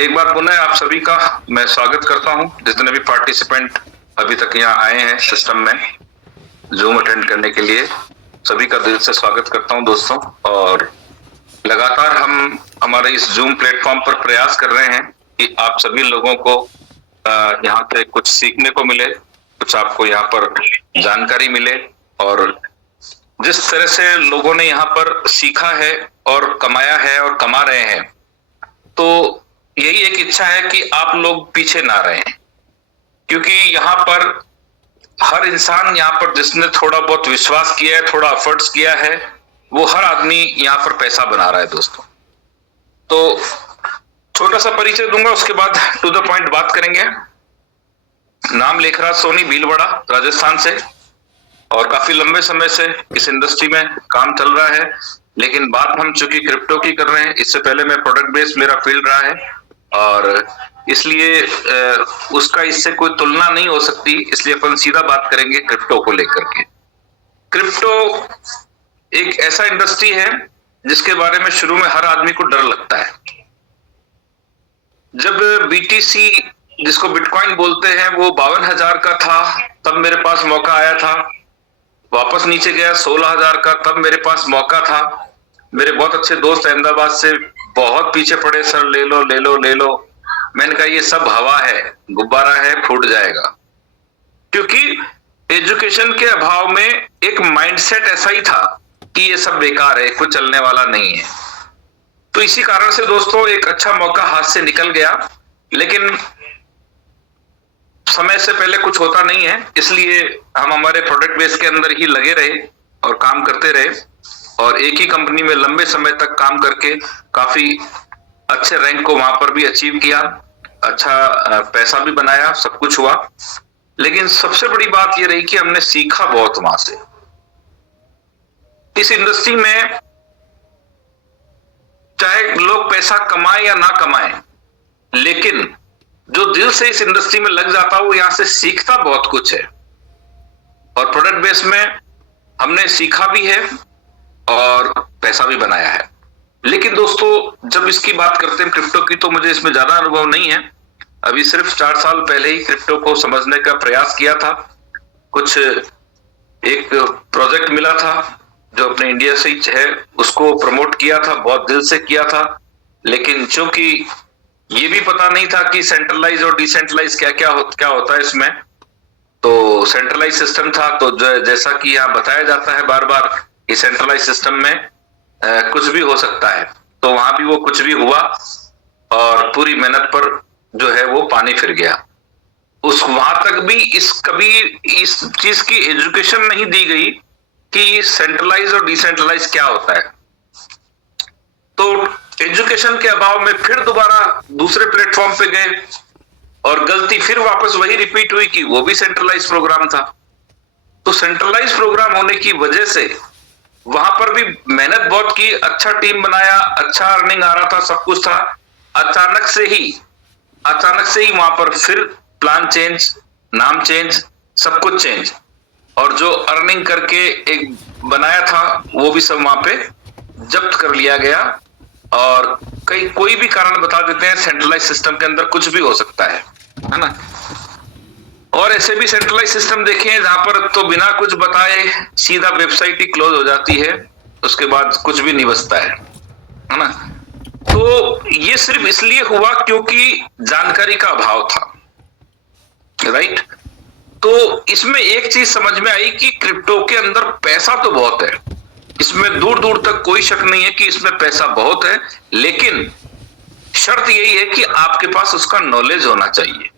एक बार पुनः आप सभी का मैं स्वागत करता हूं। जितने भी पार्टिसिपेंट अभी तक यहाँ आए हैं सिस्टम में जूम अटेंड करने के लिए, सभी का दिल से स्वागत करता हूं दोस्तों। और लगातार हम हमारे इस जूम प्लेटफॉर्म पर प्रयास कर रहे हैं कि आप सभी लोगों को यहाँ पे कुछ सीखने को मिले, कुछ आपको यहाँ पर जानकारी मिले। और जिस तरह से लोगों ने यहाँ पर सीखा है और कमाया है और कमा रहे हैं, तो यही एक इच्छा है कि आप लोग पीछे ना रहें, क्योंकि यहाँ पर हर इंसान, यहाँ पर जिसने थोड़ा बहुत विश्वास किया है, थोड़ा एफर्ट्स किया है, वो हर आदमी यहाँ पर पैसा बना रहा है दोस्तों। तो छोटा सा परिचय दूंगा, उसके बाद टू द पॉइंट बात करेंगे। नाम लेखराज सोनी, भीलवाड़ा, राजस्थान से, और काफी लंबे समय से इस इंडस्ट्री में काम चल रहा है। लेकिन बात हम चूंकि क्रिप्टो की कर रहे हैं, इससे पहले मैं प्रोडक्ट बेस्ड मेरा फील्ड रहा है और इसलिए उसका इससे कोई तुलना नहीं हो सकती। इसलिए अपन सीधा बात करेंगे क्रिप्टो को लेकर के। क्रिप्टो एक ऐसा इंडस्ट्री है जिसके बारे में शुरू में हर आदमी को डर लगता है। जब बीटीसी, जिसको बिटकॉइन बोलते हैं, वो 52,000 का था, तब मेरे पास मौका आया था। वापस नीचे गया 16,000 का, तब मेरे पास मौका था। मेरे बहुत अच्छे दोस्त अहमदाबाद से बहुत पीछे पड़े, सर ले लो ले लो ले लो। मैंने कहा ये सब हवा है, गुब्बारा है, फूट जाएगा। क्योंकि एजुकेशन के अभाव में एक माइंडसेट ऐसा ही था कि ये सब बेकार है, कुछ चलने वाला नहीं है। तो इसी कारण से दोस्तों एक अच्छा मौका हाथ से निकल गया, लेकिन समय से पहले कुछ होता नहीं है, इसलिए हम हमारे प्रोडक्ट बेस के अंदर ही लगे रहे और काम करते रहे। और एक ही कंपनी में लंबे समय तक काम करके काफी अच्छे रैंक को वहां पर भी अचीव किया, अच्छा पैसा भी बनाया, सब कुछ हुआ। लेकिन सबसे बड़ी बात ये रही कि हमने सीखा बहुत वहां से। इस इंडस्ट्री में चाहे लोग पैसा कमाए या ना कमाए, लेकिन जो दिल से इस इंडस्ट्री में लग जाता है वो यहां से सीखता बहुत कुछ है। और प्रोडक्ट बेस में हमने सीखा भी है और पैसा भी बनाया है। लेकिन दोस्तों जब इसकी बात करते हैं क्रिप्टो की, तो मुझे इसमें ज्यादा अनुभव नहीं है। अभी सिर्फ 4 साल पहले ही क्रिप्टो को समझने का प्रयास किया था। कुछ एक प्रोजेक्ट मिला था जो अपने इंडिया से ही है, उसको प्रमोट किया था, बहुत दिल से किया था। लेकिन चूंकि ये भी पता नहीं था कि सेंट्रलाइज और डिसेंट्रलाइज क्या होता है इसमें। तो सेंट्रलाइज सिस्टम था, तो जैसा कि यहाँ बताया जाता है बार बार कि सेंट्रलाइज सिस्टम में कुछ भी हो सकता है, तो वहां भी वो कुछ भी हुआ और पूरी मेहनत पर जो है वो पानी फिर गया। उस वहां तक भी कभी इस चीज की एजुकेशन नहीं दी गई कि सेंट्रलाइज और डिसेंट्रलाइज क्या होता है। तो एजुकेशन के अभाव में फिर दोबारा दूसरे प्लेटफॉर्म पे गए और गलती फिर वापस वही रिपीट हुई कि वो भी सेंट्रलाइज प्रोग्राम था। तो सेंट्रलाइज प्रोग्राम होने की वजह से वहां पर भी मेहनत बहुत की, अच्छा टीम बनाया, अच्छा अर्निंग आ रहा था, सब कुछ था। अचानक से ही वहां पर फिर प्लान चेंज, नाम चेंज, सब कुछ चेंज, और जो अर्निंग करके एक बनाया था वो भी सब वहां पे जब्त कर लिया गया। और कोई भी कारण बता देते हैं, सेंट्रलाइज सिस्टम के अंदर कुछ भी हो सकता है ना। और ऐसे भी सेंट्रलाइज सिस्टम देखे हैं जहां पर तो बिना कुछ बताए सीधा वेबसाइट ही क्लोज हो जाती है, उसके बाद कुछ भी नहीं बचता है ना। तो ये सिर्फ इसलिए हुआ क्योंकि जानकारी का अभाव था, राइट। तो इसमें एक चीज समझ में आई कि क्रिप्टो के अंदर पैसा तो बहुत है, इसमें दूर दूर तक कोई शक नहीं है कि इसमें पैसा बहुत है, लेकिन शर्त यही है कि आपके पास उसका नॉलेज होना चाहिए।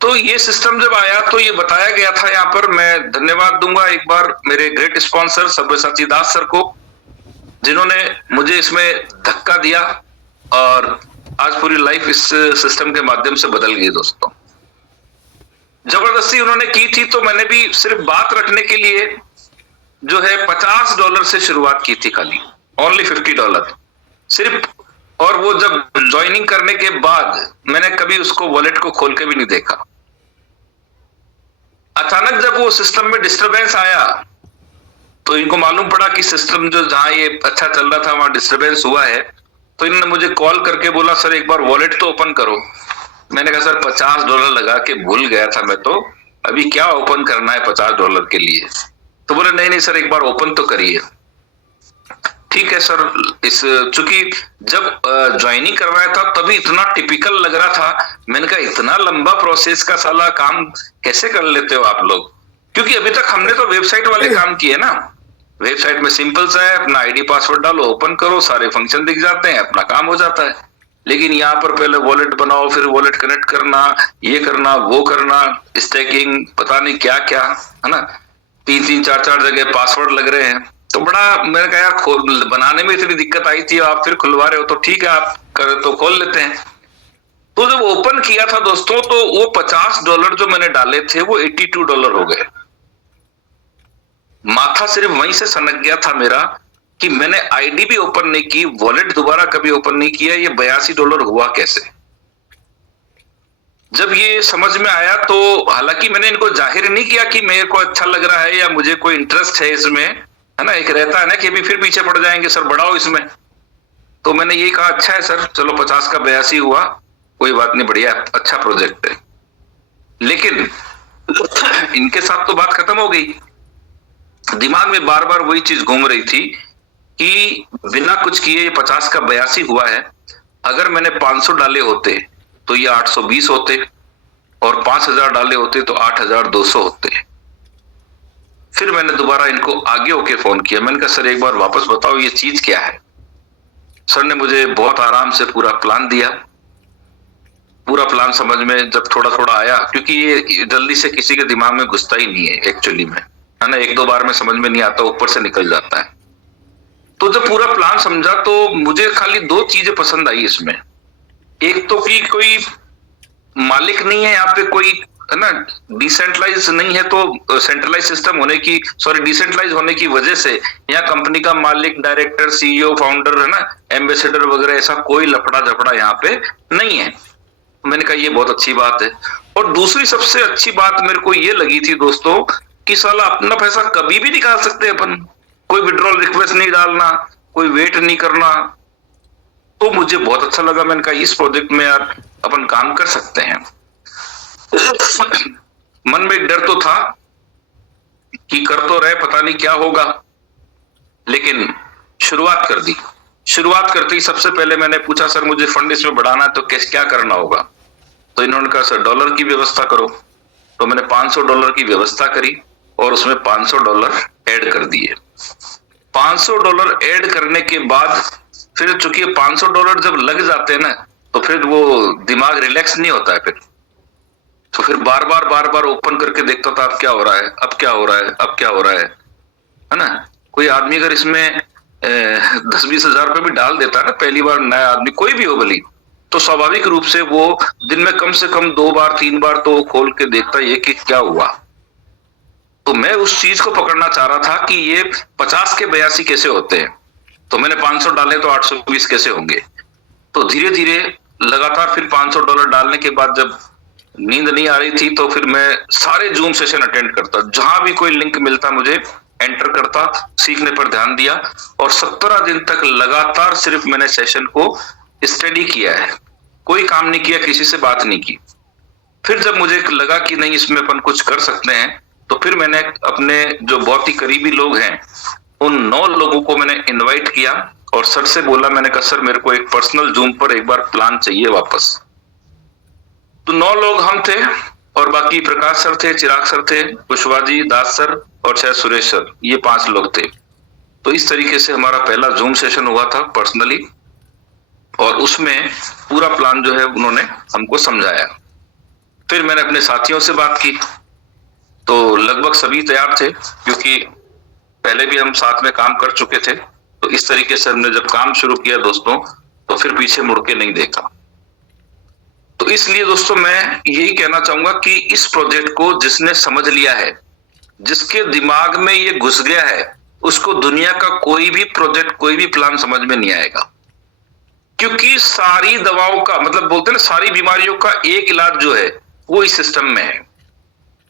तो ये सिस्टम जब आया तो ये बताया गया था, यहाँ पर मैं धन्यवाद दूंगा एक बार मेरे ग्रेट स्पॉन्सर सब्यसाची दास सर को, जिन्होंने मुझे इसमें धक्का दिया और आज पूरी लाइफ इस सिस्टम के माध्यम से बदल गई दोस्तों। जबरदस्ती उन्होंने की थी, तो मैंने भी सिर्फ बात रखने के लिए जो है $50 से शुरुआत की थी, खाली ओनली $50 सिर्फ। और वो जब ज्वाइनिंग करने के बाद मैंने कभी उसको वॉलेट को खोल के भी नहीं देखा। अचानक जब वो सिस्टम में डिस्टरबेंस आया तो इनको मालूम पड़ा कि सिस्टम जो जहां ये अच्छा चल रहा था वहां डिस्टरबेंस हुआ है, तो इन्होंने मुझे कॉल करके बोला सर एक बार वॉलेट तो ओपन करो। मैंने कहा सर $50 लगा के भूल गया था मैं, तो अभी क्या ओपन करना है $50 के लिए। तो बोले नहीं नहीं सर एक बार ओपन तो करिए। ठीक है सर, इस चूंकि जब ज्वाइनिंग करवाया था तभी इतना टिपिकल लग रहा था। मैंने कहा इतना लंबा प्रोसेस का साला काम कैसे कर लेते हो आप लोग, क्योंकि अभी तक हमने तो वेबसाइट वाले काम किए ना। वेबसाइट में सिंपल सा है, अपना आईडी पासवर्ड डालो, ओपन करो, सारे फंक्शन दिख जाते हैं, अपना काम हो जाता है। लेकिन यहाँ पर पहले वॉलेट बनाओ, फिर वॉलेट कनेक्ट करना, ये करना वो करना, स्टैकिंग, पता नहीं क्या क्या, है ना, 3-3 4-4 जगह पासवर्ड लग रहे हैं। तो बड़ा मैंने कहा यार बनाने में इतनी दिक्कत आई थी, आप फिर खुलवा रहे हो तो ठीक है, आप कर तो खोल लेते हैं। तो जब ओपन किया था दोस्तों, तो वो $50 जो मैंने डाले थे वो $82 हो गए। माथा सिर्फ वहीं से सनक गया था मेरा कि मैंने आईडी भी ओपन नहीं की, वॉलेट दोबारा कभी ओपन नहीं किया, ये $82 हुआ कैसे। जब ये समझ में आया तो हालांकि मैंने इनको जाहिर नहीं किया कि मेरे को अच्छा लग रहा है या मुझे कोई इंटरेस्ट है इसमें, है ना, एक रहता है ना कि अभी फिर पीछे पड़ जाएंगे सर बढ़ाओ इसमें। तो मैंने यही कहा अच्छा है सर, चलो 50 का 82 हुआ, कोई बात नहीं, बढ़िया अच्छा प्रोजेक्ट है। लेकिन इनके साथ तो बात खत्म हो गई। दिमाग में बार बार वही चीज घूम रही थी कि बिना कुछ किए ये 50 का 82 हुआ है। अगर मैंने 500 डाले होते तो ये 820 होते, और 5000 डाले होते तो 8200 होते। फिर मैंने दोबारा इनको आगे होके फोन किया, मैंने कहा सर एक बार वापस बताओ ये चीज क्या है। सर ने मुझे बहुत आराम से पूरा प्लान दिया। पूरा प्लान समझ में जब थोड़ा थोड़ा आया, क्योंकि ये जल्दी से किसी के दिमाग में घुसता ही नहीं है एक्चुअली में, है ना, 1-2 बार में समझ में नहीं आता, ऊपर से निकल जाता है। तो जब पूरा प्लान समझा तो मुझे खाली 2 चीजें पसंद आई इसमें। एक तो कि कोई मालिक नहीं है यहाँ पे, कोई, है ना, डिसेंट्रलाइज नहीं है, तो सेंट्रलाइज सिस्टम होने की, सॉरी डिसेंट्रलाइज होने की वजह से यहाँ कंपनी का मालिक, डायरेक्टर, सीईओ, फाउंडर, है ना, एम्बेसडर वगैरह ऐसा कोई लफड़ा झपड़ा यहाँ पे नहीं है। मैंने कहा ये बहुत अच्छी बात है। और दूसरी सबसे अच्छी बात मेरे को ये लगी थी दोस्तों कि साला अपना पैसा कभी भी निकाल सकते हैं अपन, कोई विड्रॉल रिक्वेस्ट नहीं डालना, कोई वेट नहीं करना। तो मुझे बहुत अच्छा लगा। मैंने कहा इस प्रोजेक्ट में यार अपन काम कर सकते हैं। मन में एक डर तो था कि कर तो रहे, पता नहीं क्या होगा, लेकिन शुरुआत कर दी। शुरुआत करते ही सबसे पहले मैंने पूछा सर मुझे फंड इसमें बढ़ाना है तो क्या करना होगा। तो इन्होंने कहा सर डॉलर की व्यवस्था करो। तो मैंने $500 की व्यवस्था करी और उसमें $500 ऐड कर दिए। $500 ऐड करने के बाद फिर चूंकि $500 जब लग जाते हैं ना, तो फिर वो दिमाग रिलैक्स नहीं होता है। फिर तो फिर बार बार ओपन करके देखता था अब क्या हो रहा है, अब क्या हो रहा है, अब क्या हो रहा है ना। कोई आदमी अगर इसमें 10-20 हजार रुपए भी डाल देता है ना, पहली बार नया आदमी कोई भी हो भली, तो स्वाभाविक रूप से वो दिन में कम से कम 2 बार 3 बार तो खोल के देखता है कि क्या हुआ। तो मैं उस चीज को पकड़ना चाह रहा था कि ये 50 के 82 कैसे होते हैं। तो मैंने 500 डाले तो 820 कैसे होंगे। तो धीरे धीरे लगातार फिर $500 डालने के बाद जब नींद नहीं आ रही थी तो फिर मैं सारे जूम सेशन अटेंड करता, जहां भी कोई लिंक मिलता मुझे एंटर करता, सीखने पर ध्यान दिया। और 17 दिन तक लगातार सिर्फ मैंने सेशन को स्टडी किया है, कोई काम नहीं किया, किसी से बात नहीं की। फिर जब मुझे लगा कि नहीं इसमें अपन कुछ कर सकते हैं, तो फिर मैंने अपने जो बहुत ही करीबी लोग हैं उन 9 लोगों को मैंने इनवाइट किया और सर से बोला, मैंने कहा सर मेरे को एक पर्सनल जूम पर एक बार प्लान चाहिए वापस। तो 9 लोग हम थे और बाकी प्रकाश सर थे, चिराग सर थे, कुशवाजी, दास सर और शायद सुरेश सर, ये 5 लोग थे। तो इस तरीके से हमारा पहला जूम सेशन हुआ था पर्सनली, और उसमें पूरा प्लान जो है उन्होंने हमको समझाया। फिर मैंने अपने साथियों से बात की तो लगभग सभी तैयार थे, क्योंकि पहले भी हम साथ में काम कर चुके थे। तो इस तरीके से हमने जब काम शुरू किया दोस्तों, तो फिर पीछे मुड़ के नहीं देखा। तो इसलिए दोस्तों मैं यही कहना चाहूंगा कि इस प्रोजेक्ट को जिसने समझ लिया है, जिसके दिमाग में ये घुस गया है, उसको दुनिया का कोई भी प्रोजेक्ट, कोई भी प्लान समझ में नहीं आएगा। क्योंकि सारी दवाओं का मतलब बोलते हैं ना, सारी बीमारियों का एक इलाज जो है वो इस सिस्टम में है।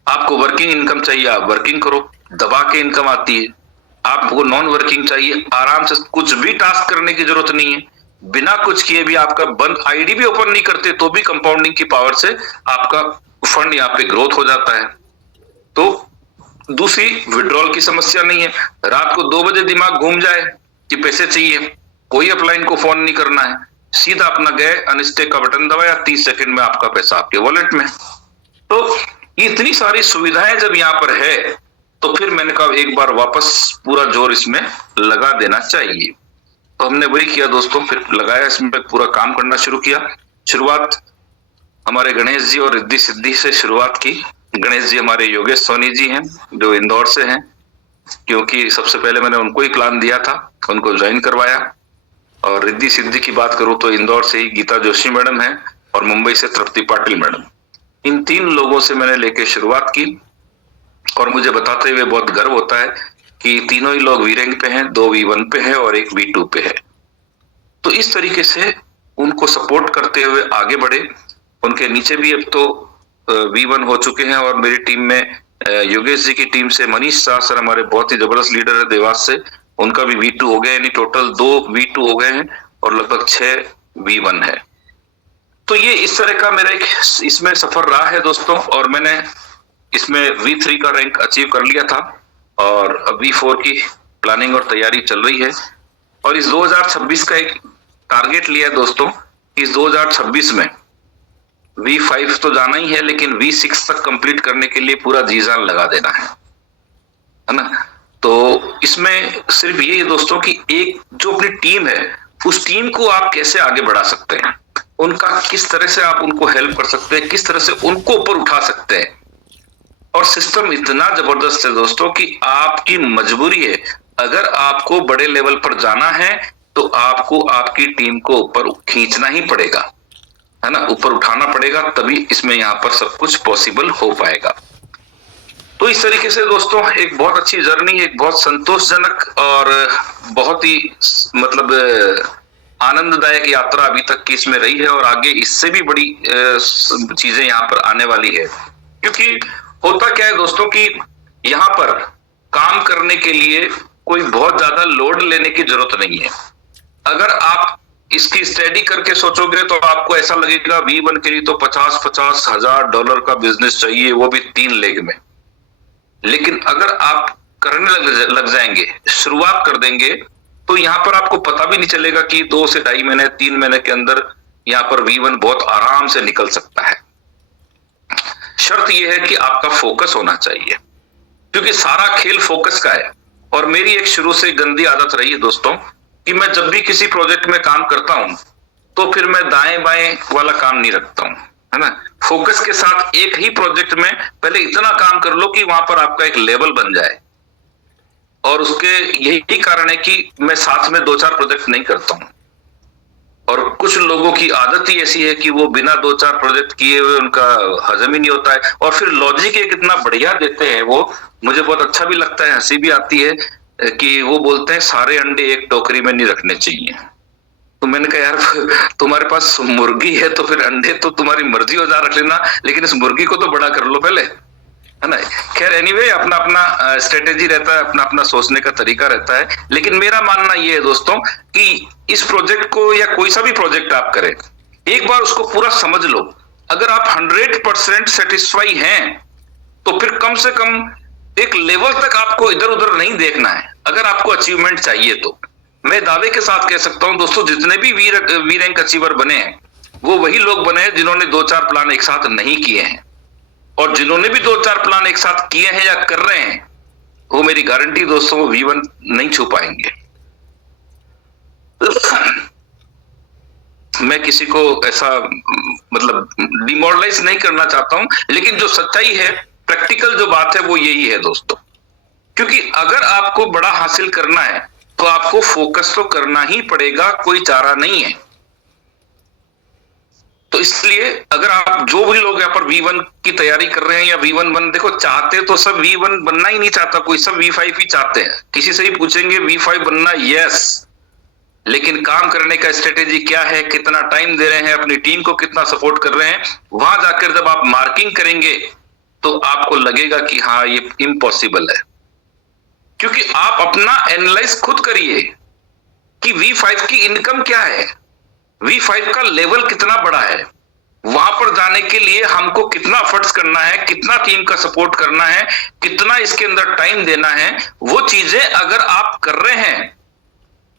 आपको वर्किंग इनकम चाहिए, आप वर्किंग करो, दबा के इनकम आती है। आपको नॉन वर्किंग चाहिए, आराम से कुछ भी टास्क करने की जरूरत नहीं है, बिना कुछ किए भी आपका बंद आईडी भी ओपन नहीं करते तो भी कंपाउंडिंग की पावर से आपका फंड यहाँ पे ग्रोथ हो जाता है। तो दूसरी, विड्रॉल की समस्या नहीं है। रात को 2 बजे दिमाग घूम जाए कि पैसे चाहिए, कोई अपलाइन को फोन नहीं करना है, सीधा अपना गए अनस्टेक का बटन दबाया, 30 सेकंड में आपका पैसा आपके वॉलेट में। तो इतनी सारी सुविधाएं जब यहाँ पर है तो फिर मैंने कहा एक बार वापस पूरा जोर इसमें लगा देना चाहिए। तो हमने वही किया दोस्तों, फिर लगाया इसमें पूरा काम करना शुरू किया। शुरुआत हमारे गणेश जी और रिद्धि सिद्धि से शुरुआत की। गणेश जी हमारे योगेश सोनी जी हैं जो इंदौर से हैं, क्योंकि सबसे पहले मैंने उनको ही प्लान दिया था, उनको ज्वाइन करवाया। और रिद्धि सिद्धि की बात करूं तो इंदौर से ही गीता जोशी मैडम है और मुंबई से तृप्ति पाटिल मैडम। इन 3 लोगों से मैंने लेके शुरुआत की और मुझे बताते हुए बहुत गर्व होता है कि तीनों ही लोग वी रैंक पे हैं, 2 V1 पे है और 1 V2 पे है। तो इस तरीके से उनको सपोर्ट करते हुए आगे बढ़े। उनके नीचे भी अब तो V1 हो चुके हैं और मेरी टीम में योगेश जी की टीम से मनीष शाह सर हमारे बहुत ही जबरदस्त लीडर है देवास से, उनका भी V2 हो गया, यानी टोटल 2 V2 हो गए हैं और लगभग 6 V1 है। तो ये इस तरह का मेरा एक इसमें सफर रहा है दोस्तों, और मैंने इसमें V3 का रैंक अचीव कर लिया था और अब V4 की प्लानिंग और तैयारी चल रही है। और इस 2026 का एक टारगेट लिया है दोस्तों, इस 2026 में V5 तो जाना ही है, लेकिन V6 तक कंप्लीट करने के लिए पूरा जी जान लगा देना है ना। तो इसमें सिर्फ ये है दोस्तों कि एक जो अपनी टीम है उस टीम को आप कैसे आगे बढ़ा सकते हैं, उनका किस तरह से आप उनको हेल्प कर सकते हैं, किस तरह से उनको ऊपर उठा सकते हैं। और सिस्टम इतना जबरदस्त है दोस्तों कि आपकी मजबूरी है, अगर आपको बड़े लेवल पर जाना है तो आपको आपकी टीम को ऊपर खींचना ही पड़ेगा, है ना, ऊपर उठाना पड़ेगा, तभी इसमें यहाँ पर सब कुछ पॉसिबल हो पाएगा। तो इस तरीके से दोस्तों एक बहुत अच्छी जर्नी, एक बहुत संतोषजनक और बहुत ही मतलब आनंददायक यात्रा अभी तक की इसमें रही है और आगे इससे भी बड़ी चीजें यहाँ पर आने वाली है। क्योंकि होता क्या है दोस्तों कि यहाँ पर काम करने के लिए कोई बहुत ज्यादा लोड लेने की जरूरत नहीं है। अगर आप इसकी स्टडी करके सोचोगे तो आपको ऐसा लगेगा V1 के लिए तो 50-50 हजार डॉलर का बिजनेस चाहिए, वो भी 3 लेग में। लेकिन अगर आप करने लग जाएंगे, शुरुआत कर देंगे, तो यहाँ पर आपको पता भी नहीं चलेगा कि 2 से 2.5 महीने 3 महीने के अंदर यहाँ पर V1 बहुत आराम से निकल सकता है। शर्त यह है कि आपका फोकस होना चाहिए, क्योंकि सारा खेल फोकस का है। और मेरी एक शुरू से गंदी आदत रही है दोस्तों कि मैं जब भी किसी प्रोजेक्ट में काम करता हूं तो फिर मैं दाएं बाएं वाला काम नहीं रखता हूं, है ना। फोकस के साथ एक ही प्रोजेक्ट में पहले इतना काम कर लो कि वहां पर आपका एक लेवल बन जाए। और उसके यही कारण है कि मैं साथ में 2-4 प्रोजेक्ट नहीं करता हूं। और कुछ लोगों की आदत ही ऐसी है कि वो बिना 2-4 प्रोजेक्ट किए हुए उनका हजम ही नहीं होता है, और फिर लॉजिक एक इतना बढ़िया देते हैं वो, मुझे बहुत अच्छा भी लगता है, हंसी भी आती है कि वो बोलते हैं सारे अंडे एक टोकरी में नहीं रखने चाहिए। तो मैंने कहा यार तुम्हारे पास मुर्गी है तो फिर अंडे तो तुम्हारी मर्जी हो जा रख लेना, लेकिन इस मुर्गी को तो बड़ा कर लो पहले, है ना। खैर एनीवे अपना अपना स्ट्रेटेजी रहता है, अपना अपना सोचने का तरीका रहता है। लेकिन मेरा मानना यह है दोस्तों कि इस प्रोजेक्ट को या कोई सा भी प्रोजेक्ट आप करें, एक बार उसको पूरा समझ लो। अगर आप 100% सेटिस्फाई हैं तो फिर कम से कम एक लेवल तक आपको इधर उधर नहीं देखना है। अगर आपको अचीवमेंट चाहिए तो मैं दावे के साथ कह सकता हूं दोस्तों, जितने भी वी रैंक अचीवर बने हैं वो वही लोग बने हैं जिन्होंने 2-4 प्लान एक साथ नहीं किए हैं। और जिन्होंने भी 2-4 प्लान एक साथ किए हैं या कर रहे हैं, वो मेरी गारंटी दोस्तों V1 नहीं छू पाएंगे। मैं किसी को ऐसा मतलब डिमोरलाइज नहीं करना चाहता हूं, लेकिन जो सच्चाई है, प्रैक्टिकल जो बात है वो यही है दोस्तों। क्योंकि अगर आपको बड़ा हासिल करना है तो आपको फोकस तो करना ही पड़ेगा, कोई चारा नहीं है। तो इसलिए अगर आप जो भी लोग यहाँ पर V1 की तैयारी कर रहे हैं या V1 बन, देखो चाहते तो सब V1 बनना ही नहीं चाहता, कोई सब V5 ही चाहते हैं। किसी से ही पूछेंगे V5 बनना, यस, लेकिन काम करने का स्ट्रेटेजी क्या है, कितना टाइम दे रहे हैं, अपनी टीम को कितना सपोर्ट कर रहे हैं, वहां जाकर जब आप मार्किंग करेंगे तो आपको लगेगा कि हाँ ये इम्पॉसिबल है। क्योंकि आप अपना एनालाइज खुद करिए कि V5 की इनकम क्या है। V5 का लेवल कितना बड़ा है, वहां पर जाने के लिए हमको कितना एफर्ट्स करना है, कितना टीम का सपोर्ट करना है, कितना इसके अंदर टाइम देना है, वो चीजें अगर आप कर रहे हैं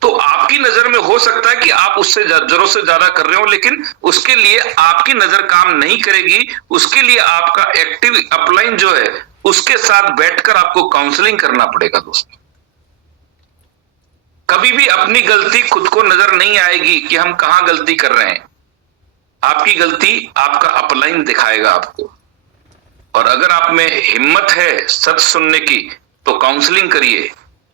तो आपकी नजर में हो सकता है कि आप उससे जरूरत से ज्यादा कर रहे हो, लेकिन उसके लिए आपकी नजर काम नहीं करेगी। उसके लिए आपका एक्टिव अपलाइन जो है उसके साथ बैठकर आपको काउंसलिंग करना पड़ेगा दोस्तों। कभी भी अपनी गलती खुद को नजर नहीं आएगी कि हम कहां गलती कर रहे हैं। आपकी गलती आपका अपलाइन दिखाएगा आपको। और अगर आप में हिम्मत है सच सुनने की तो काउंसलिंग करिए,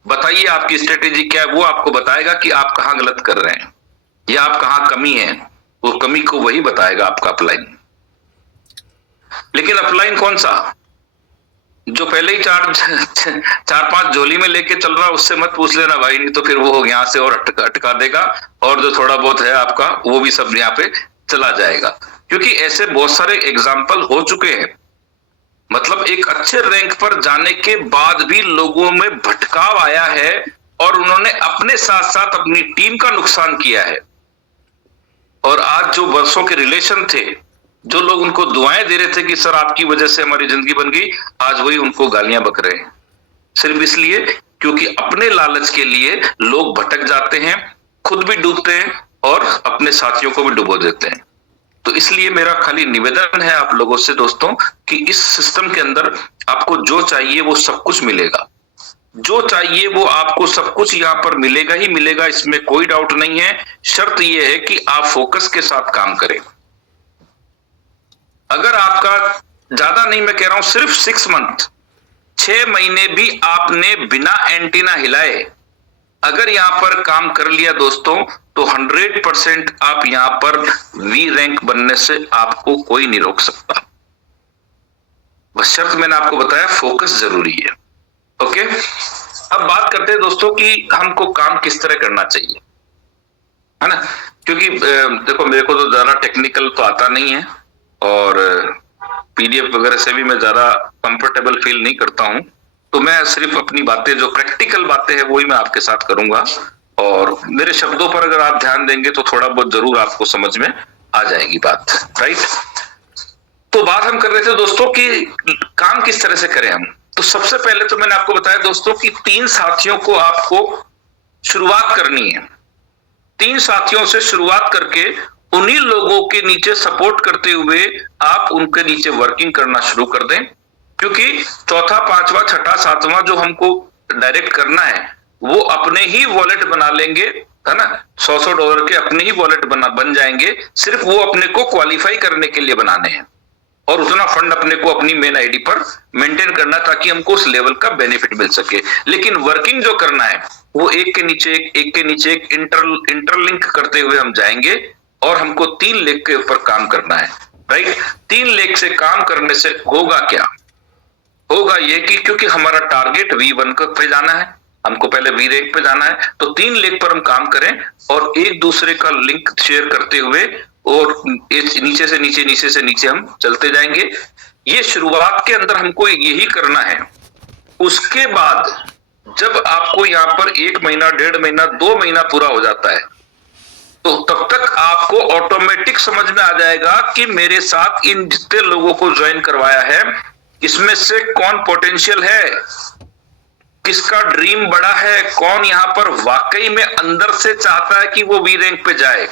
बताइए आपकी स्ट्रेटेजी क्या है, वो आपको बताएगा कि आप कहां गलत कर रहे हैं या आप कहां कमी है, वो कमी को वही बताएगा आपका अपलाइन। लेकिन अपलाइन कौन सा, जो पहले ही चार पांच झोली में लेके चल रहा, उससे मत पूछ लेना भाई, नहीं तो फिर वो यहां से और अटका देगा और जो थोड़ा बहुत है आपका वो भी सब यहाँ पे चला जाएगा। क्योंकि ऐसे बहुत सारे एग्जाम्पल हो चुके हैं। मतलब एक अच्छे रैंक पर जाने के बाद भी लोगों में भटकाव आया है और उन्होंने अपने साथ साथ अपनी टीम का नुकसान किया है। और आज जो वर्षों के रिलेशन थे, जो लोग उनको दुआएं दे रहे थे कि सर आपकी वजह से हमारी जिंदगी बन गई, आज वही उनको गालियां बक रहे हैं, सिर्फ इसलिए क्योंकि अपने लालच के लिए लोग भटक जाते हैं, खुद भी डूबते हैं और अपने साथियों को भी डुबो देते हैं। तो इसलिए मेरा खाली निवेदन है आप लोगों से दोस्तों कि इस सिस्टम के अंदर आपको जो चाहिए वो सब कुछ मिलेगा, जो चाहिए वो आपको सब कुछ यहाँ पर मिलेगा ही मिलेगा, इसमें कोई डाउट नहीं है। शर्त ये है कि आप फोकस के साथ काम करें। अगर आपका ज्यादा नहीं, मैं कह रहा हूं सिर्फ 6 मंथ, 6 महीने भी आपने बिना एंटीना हिलाए अगर यहां पर काम कर लिया दोस्तों, तो 100% आप यहां पर वी रैंक बनने से आपको कोई नहीं रोक सकता। बस शर्त मैंने आपको बताया, फोकस जरूरी है। ओके, अब बात करते हैं दोस्तों कि हमको काम किस तरह करना चाहिए, है ना। क्योंकि देखो मेरे को तो ज्यादा टेक्निकल तो आता नहीं है और पीडीएफ वगैरह से भी मैं ज्यादा कंफर्टेबल फील नहीं करता हूं, तो मैं सिर्फ अपनी बातें, जो प्रैक्टिकल बातें हैं वही मैं आपके साथ करूंगा। और मेरे शब्दों पर अगर आप ध्यान देंगे तो थोड़ा बहुत जरूर आपको समझ में आ जाएगी बात, राइट। तो बात हम कर रहे थे दोस्तों कि काम किस तरह से करें हम। तो सबसे पहले तो मैंने आपको बताया दोस्तों कि 3 साथियों को आपको शुरुआत करनी है। 3 साथियों से शुरुआत करके उन्हीं लोगों के नीचे सपोर्ट करते हुए आप उनके नीचे वर्किंग करना शुरू कर दें। क्योंकि चौथा, पांचवा, छठा, सातवां जो हमको डायरेक्ट करना है वो अपने ही वॉलेट बना लेंगे, है ना। $100 के अपने ही वॉलेट बन जाएंगे, सिर्फ वो अपने को क्वालिफाई करने के लिए बनाने हैं और उतना फंड अपने को अपनी मेन आईडी पर मेंटेन करना, ताकि हमको उस लेवल का बेनिफिट मिल सके। लेकिन वर्किंग जो करना है वो एक के नीचे एक के नीचे एक इंटरलिंक करते हुए हम जाएंगे और हमको 3 लेग के ऊपर काम करना है, राइट। 3 लेग से काम करने से होगा क्या, होगा ये कि क्योंकि हमारा टारगेट V1 पे जाना है, हमको पहले V रैंक पे जाना है, तो 3 लेग पर हम काम करें और एक दूसरे का लिंक शेयर करते हुए और नीचे से नीचे, नीचे से नीचे हम चलते जाएंगे। ये शुरुआत के अंदर हमको यही करना है। उसके बाद जब आपको यहाँ पर 1 महीना, 1.5 महीना, 2 महीना पूरा हो जाता है, तो तब तक आपको ऑटोमेटिक समझ में आ जाएगा कि मेरे साथ इन जितने लोगों को ज्वाइन करवाया है, इसमें से कौन पोटेंशियल है, किसका ड्रीम बड़ा है, कौन यहां पर वाकई में अंदर से चाहता है कि वो वी रैंक पे जाए।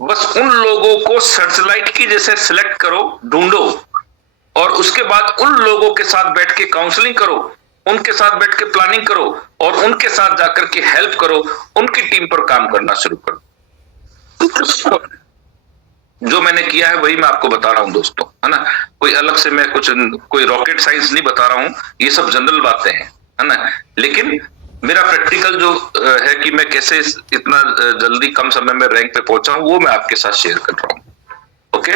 बस उन लोगों को सर्चलाइट की जैसे सिलेक्ट करो, ढूंढो और उसके बाद उन लोगों के साथ बैठ के काउंसलिंग करो, उनके साथ बैठ के प्लानिंग करो और उनके साथ जाकर के हेल्प करो, उनकी टीम पर काम करना शुरू करो। जो मैंने किया है वही मैं आपको बता रहा हूं दोस्तों, है ना। कोई अलग से मैं कोई रॉकेट साइंस नहीं बता रहा हूं, ये सब जनरल बातें हैं, है ना। लेकिन मेरा प्रैक्टिकल जो है कि मैं कैसे इतना जल्दी कम समय में रैंक पे पहुंचा हूं, वो मैं आपके साथ शेयर कर रहा हूं। ओके,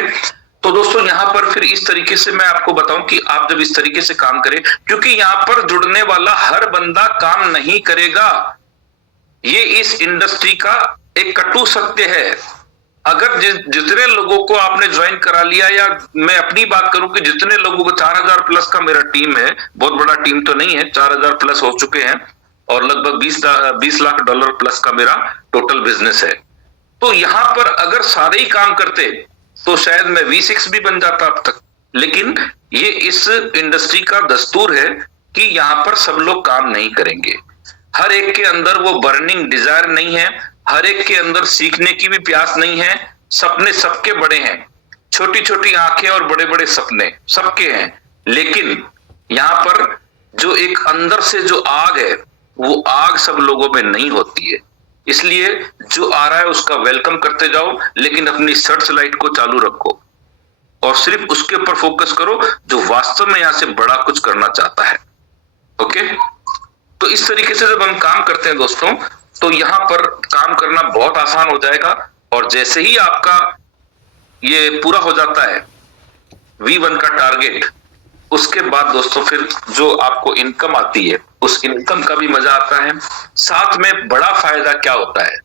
तो दोस्तों यहां पर फिर इस तरीके से मैं आपको बताऊं कि आप जब इस तरीके से काम करें, क्योंकि यहां पर जुड़ने वाला हर बंदा काम नहीं करेगा, ये इस इंडस्ट्री का एक कटु सत्य है। अगर जितने लोगों को आपने ज्वाइन करा लिया, या मैं अपनी बात करूं कि जितने लोगों को 4000 प्लस का मेरा टीम है, बहुत बड़ा टीम तो नहीं है, 4000 प्लस हो चुके हैं और लगभग $20 लाख प्लस का मेरा टोटल बिजनेस है। तो यहां पर अगर सारे ही काम करते तो शायद मैं V6 भी बन जाता अब तक। लेकिन ये इस इंडस्ट्री का दस्तूर है कि यहां पर सब लोग काम नहीं करेंगे। हर एक के अंदर वो बर्निंग डिजायर नहीं है, हर एक के अंदर सीखने की भी प्यास नहीं है। सपने सबके बड़े हैं, छोटी छोटी आंखें और बड़े बड़े सपने सबके हैं, लेकिन यहां पर जो एक अंदर से जो आग है वो आग सब लोगों में नहीं होती है। इसलिए जो आ रहा है उसका वेलकम करते जाओ, लेकिन अपनी सर्च लाइट को चालू रखो और सिर्फ उसके ऊपर फोकस करो जो वास्तव में यहां से बड़ा कुछ करना चाहता है। ओके, तो इस तरीके से जब हम काम करते हैं दोस्तों, तो यहां पर काम करना बहुत आसान हो जाएगा। और जैसे ही आपका ये पूरा हो जाता है V1 का टारगेट, उसके बाद दोस्तों फिर जो आपको इनकम आती है उस इनकम का भी मजा आता है। साथ में बड़ा फायदा क्या होता है?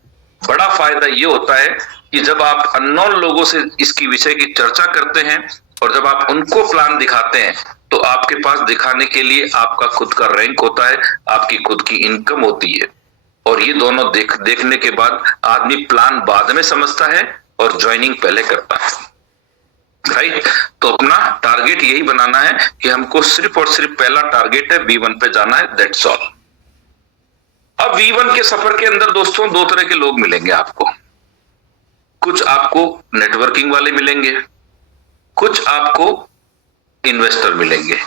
बड़ा फायदा ये होता है कि जब आप अननोन लोगों से इसकी विषय की चर्चा करते हैं और जब आप उनको प्लान दिखाते हैं, तो आपके पास दिखाने के लिए आपका खुद का रैंक होता है, आपकी खुद की इनकम होती है। और ये दोनों देखने के बाद आदमी प्लान बाद में समझता है और ज्वाइनिंग पहले करता है। राइट, तो अपना टारगेट यही बनाना है कि हमको सिर्फ और सिर्फ पहला टारगेट है V1 पे जाना है, दैट्स ऑल। अब V1 के सफर के अंदर दोस्तों दो तरह के लोग मिलेंगे आपको। कुछ आपको नेटवर्किंग वाले मिलेंगे, कुछ आपको इन्वेस्टर मिलेंगे।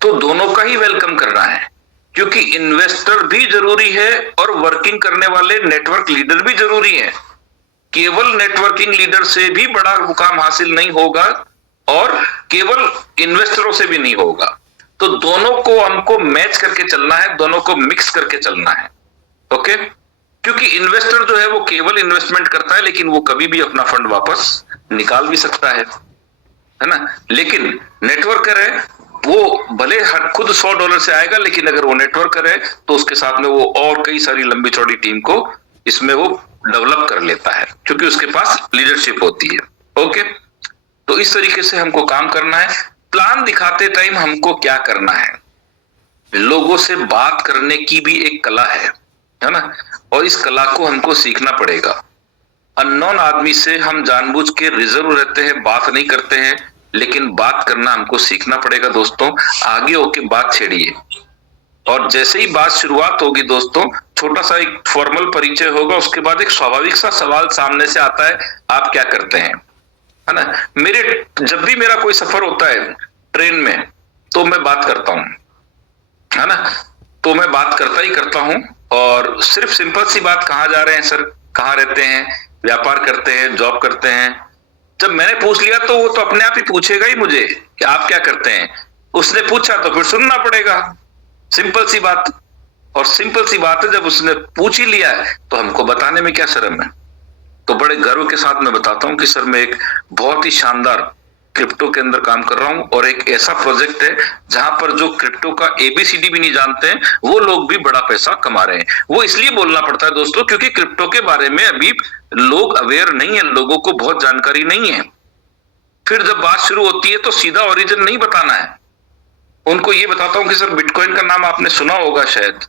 तो दोनों का ही वेलकम करना है, क्योंकि इन्वेस्टर भी जरूरी है और वर्किंग करने वाले नेटवर्क लीडर भी जरूरी है। केवल नेटवर्किंग लीडर से भी बड़ा मुकाम हासिल नहीं होगा और केवल इन्वेस्टरों से भी नहीं होगा। तो दोनों को हमको मैच करके चलना है, दोनों को मिक्स करके चलना है। ओके, क्योंकि इन्वेस्टर जो है वो केवल इन्वेस्टमेंट करता है, लेकिन वो कभी भी अपना फंड वापस निकाल भी सकता है ना। लेकिन नेटवर्कर है वो भले खुद $100 से आएगा, लेकिन अगर वो नेटवर्कर है तो उसके साथ में वो और कई सारी लंबी चौड़ी टीम को इसमें वो डेवलप कर लेता है, क्योंकि उसके पास लीडरशिप होती है। ओके, तो इस तरीके से हमको काम करना है। प्लान दिखाते टाइम हमको क्या करना है? लोगों से बात करने की भी एक कला है ना, और इस कला को हमको सीखना पड़ेगा। अननोन आदमी से हम जानबूझ के रिजर्व रहते हैं, बात नहीं करते हैं, लेकिन बात करना हमको सीखना पड़ेगा दोस्तों। आगे होके बात छेड़िए, और जैसे ही बात शुरुआत होगी दोस्तों, छोटा सा एक फॉर्मल परिचय होगा, उसके बाद एक स्वाभाविक सा सवाल सामने से आता है, आप क्या करते हैं, है ना। जब भी मेरा कोई सफर होता है ट्रेन में, तो मैं बात करता हूं, है ना, तो मैं बात करता ही करता हूं। और सिर्फ सिंपल सी बात, कहाँ जा रहे हैं सर, कहाँ रहते हैं, व्यापार करते हैं, जॉब करते हैं। जब मैंने पूछ लिया तो वो तो अपने आप ही पूछेगा ही मुझे कि आप क्या करते हैं। उसने पूछा तो फिर सुनना पड़ेगा, सिंपल सी बात। और सिंपल सी बात है, जब उसने पूछ ही लिया है तो हमको बताने में क्या शर्म है। तो बड़े गर्व के साथ मैं बताता हूं कि सर मैं एक बहुत ही शानदार क्रिप्टो के अंदर काम कर रहा हूं, और एक ऐसा प्रोजेक्ट है जहां पर जो क्रिप्टो का ABCD भी नहीं जानते हैं वो लोग भी बड़ा पैसा कमा रहे हैं। वो इसलिए बोलना पड़ता है दोस्तों, क्योंकि क्रिप्टो के बारे में अभी लोग अवेयर नहीं है, लोगों को बहुत जानकारी नहीं है। फिर जब बात शुरू होती है तो सीधा ओरिजिन नहीं बताना है, उनको ये बताता हूं कि सर बिटकॉइन का नाम आपने सुना होगा शायद।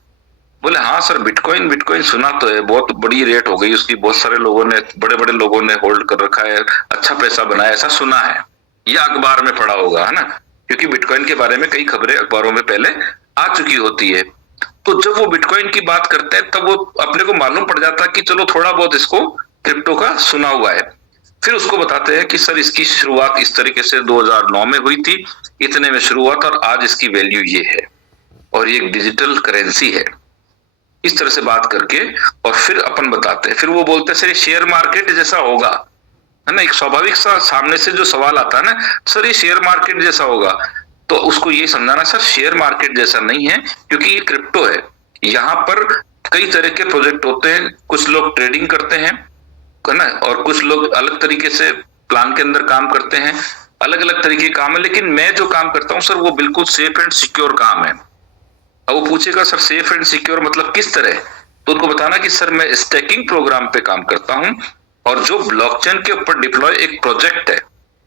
बोले हाँ सर, बिटकॉइन सुना तो है, बहुत बड़ी रेट हो गई उसकी, बहुत सारे लोगों ने, बड़े बड़े लोगों ने होल्ड कर रखा है, अच्छा पैसा बनाया, ऐसा सुना है, या अखबार में पढ़ा होगा, है ना, क्योंकि बिटकॉइन के बारे में कई खबरें अखबारों में पहले आ चुकी होती है। तो जब वो बिटकॉइन की बात करते हैं तब वो अपने को मालूम पड़ जाता है कि चलो थोड़ा बहुत इसको क्रिप्टो का सुना हुआ है। फिर उसको बताते हैं कि सर इसकी शुरुआत इस तरीके से 2009 में हुई थी, इतने में शुरू हुआ था और आज इसकी वैल्यू ये है, और ये एक डिजिटल करेंसी है। इस तरह से बात करके और फिर अपन बताते हैं। फिर वो बोलते हैं सर ये शेयर मार्केट जैसा होगा, है ना। एक स्वाभाविक सा सामने से जो सवाल आता है ना, सर ये शेयर मार्केट जैसा होगा, तो उसको ये समझाना सर शेयर मार्केट जैसा नहीं है, क्योंकि ये क्रिप्टो है। यहाँ पर कई तरह के प्रोजेक्ट होते हैं, कुछ लोग ट्रेडिंग करते हैं, है ना, और कुछ लोग अलग तरीके से प्लान के अंदर काम करते हैं, अलग अलग तरीके काम है। लेकिन मैं जो काम करता हूँ सर वो बिल्कुल सेफ एंड सिक्योर काम है। अब वो पूछेगा सर सेफ एंड सिक्योर मतलब किस तरह, तो उनको बताना कि सर मैं स्टैकिंग प्रोग्राम पे काम करता हूं, और जो ब्लॉकचेन के ऊपर डिप्लॉय एक प्रोजेक्ट है